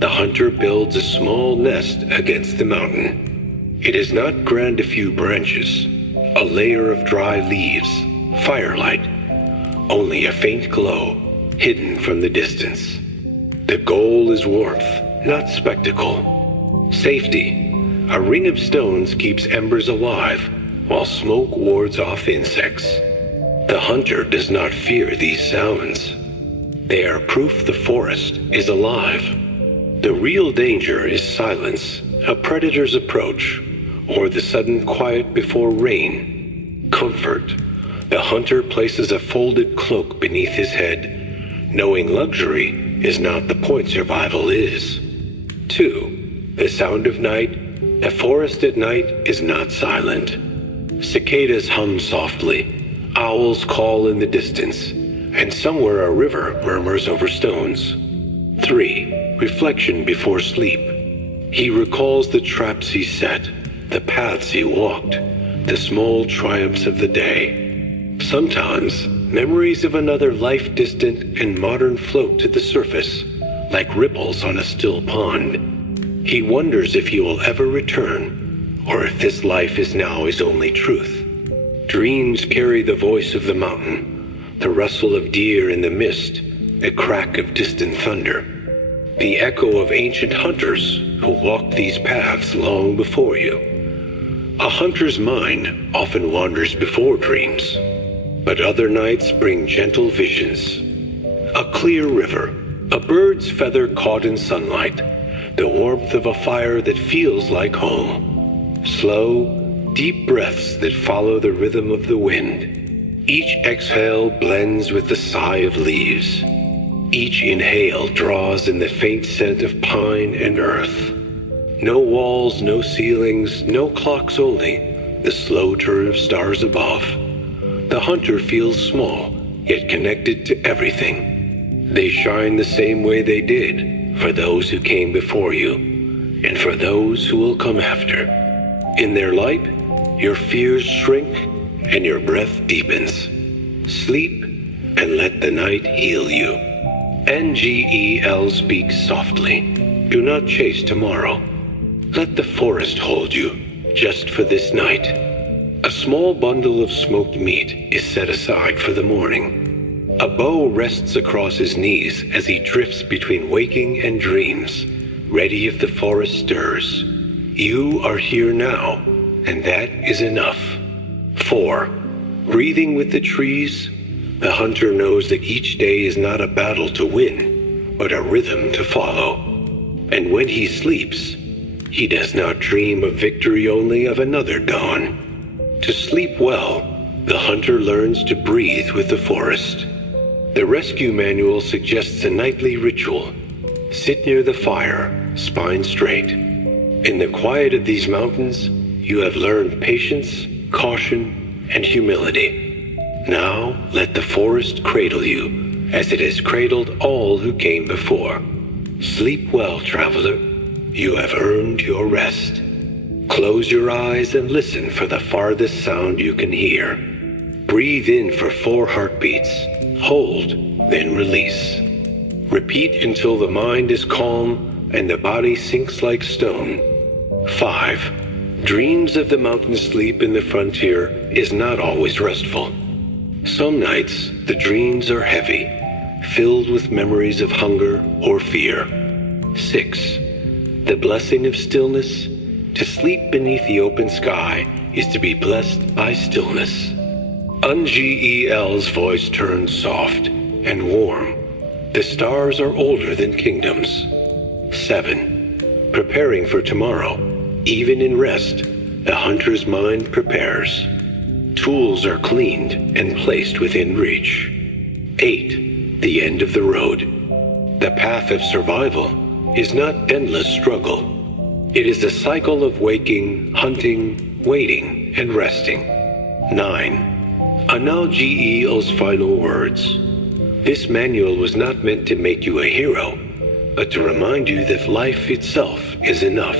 the hunter builds a small nest against the mountain. It is not grand, a few branches, a layer of dry leaves, firelight, only a faint glow hidden from the distance. The goal is warmth, not spectacle. Safety. A ring of stones keeps embers alive, while smoke wards off insects. The hunter does not fear these sounds. They are proof the forest is alive. The real danger is silence, a predator's approach, or the sudden quiet before rain. Comfort. The hunter places a folded cloak beneath his head, knowing luxury is not the point survival is. 2. The sound of night. A forest at night is not silent. Cicadas hum softly, owls call in the distance, and somewhere a river murmurs over stones. 3. Reflection before sleep. He recalls the traps he set, the paths he walked, the small triumphs of the day. Sometimes, memories of another life distant and modern float to the surface, like ripples on a still pond. He wonders if he will ever return, or if this life is now his only truth. Dreams carry the voice of the mountain, the rustle of deer in the mist, the crack of distant thunder, the echo of ancient hunters who walked these paths long before you. A hunter's mind often wanders before dreams, but other nights bring gentle visions. A clear river, a bird's feather caught in sunlight, the warmth of a fire that feels like home. Slow, deep breaths that follow the rhythm of the wind. Each exhale blends with the sigh of leaves. Each inhale draws in the faint scent of pine and earth. No walls, no ceilings, no clocks only, the slow turn of stars above. The hunter feels small, yet connected to everything. They shine the same way they did for those who came before you, and for those who will come after. In their light, your fears shrink and your breath deepens. Sleep and let the night heal you. NGEL speaks softly. Do not chase tomorrow. Let the forest hold you, just for this night. A small bundle of smoked meat is set aside for the morning. A bow rests across his knees as he drifts between waking and dreams, ready if the forest stirs. You are here now, and that is enough. 4. Breathing with the trees. The hunter knows that each day is not a battle to win, but a rhythm to follow. And when he sleeps, he does not dream of victory, only of another dawn. To sleep well, the hunter learns to breathe with the forest. The rescue manual suggests a nightly ritual. Sit near the fire, spine straight. In the quiet of these mountains, you have learned patience, caution, and humility. Now let the forest cradle you, as it has cradled all who came before. Sleep well, traveler. You have earned your rest. Close your eyes and listen for the farthest sound you can hear. Breathe in for 4 heartbeats. Hold, then release. Repeat until the mind is calm and the body sinks like stone. 5. Dreams of the mountain sleep in the frontier is not always restful. Some nights, the dreams are heavy, filled with memories of hunger or fear. 6. The blessing of stillness. To sleep beneath the open sky is to be blessed by stillness. NGEL's voice turns soft and warm. The stars are older than kingdoms. 7. Preparing for tomorrow. Even in rest, the hunter's mind prepares. Tools are cleaned and placed within reach. 8. The end of the road. The path of survival is not endless struggle. It is a cycle of waking, hunting, waiting, and resting. 9. Anal GEL's final words. This manual was not meant to make you a hero, but to remind you that life itself is enough.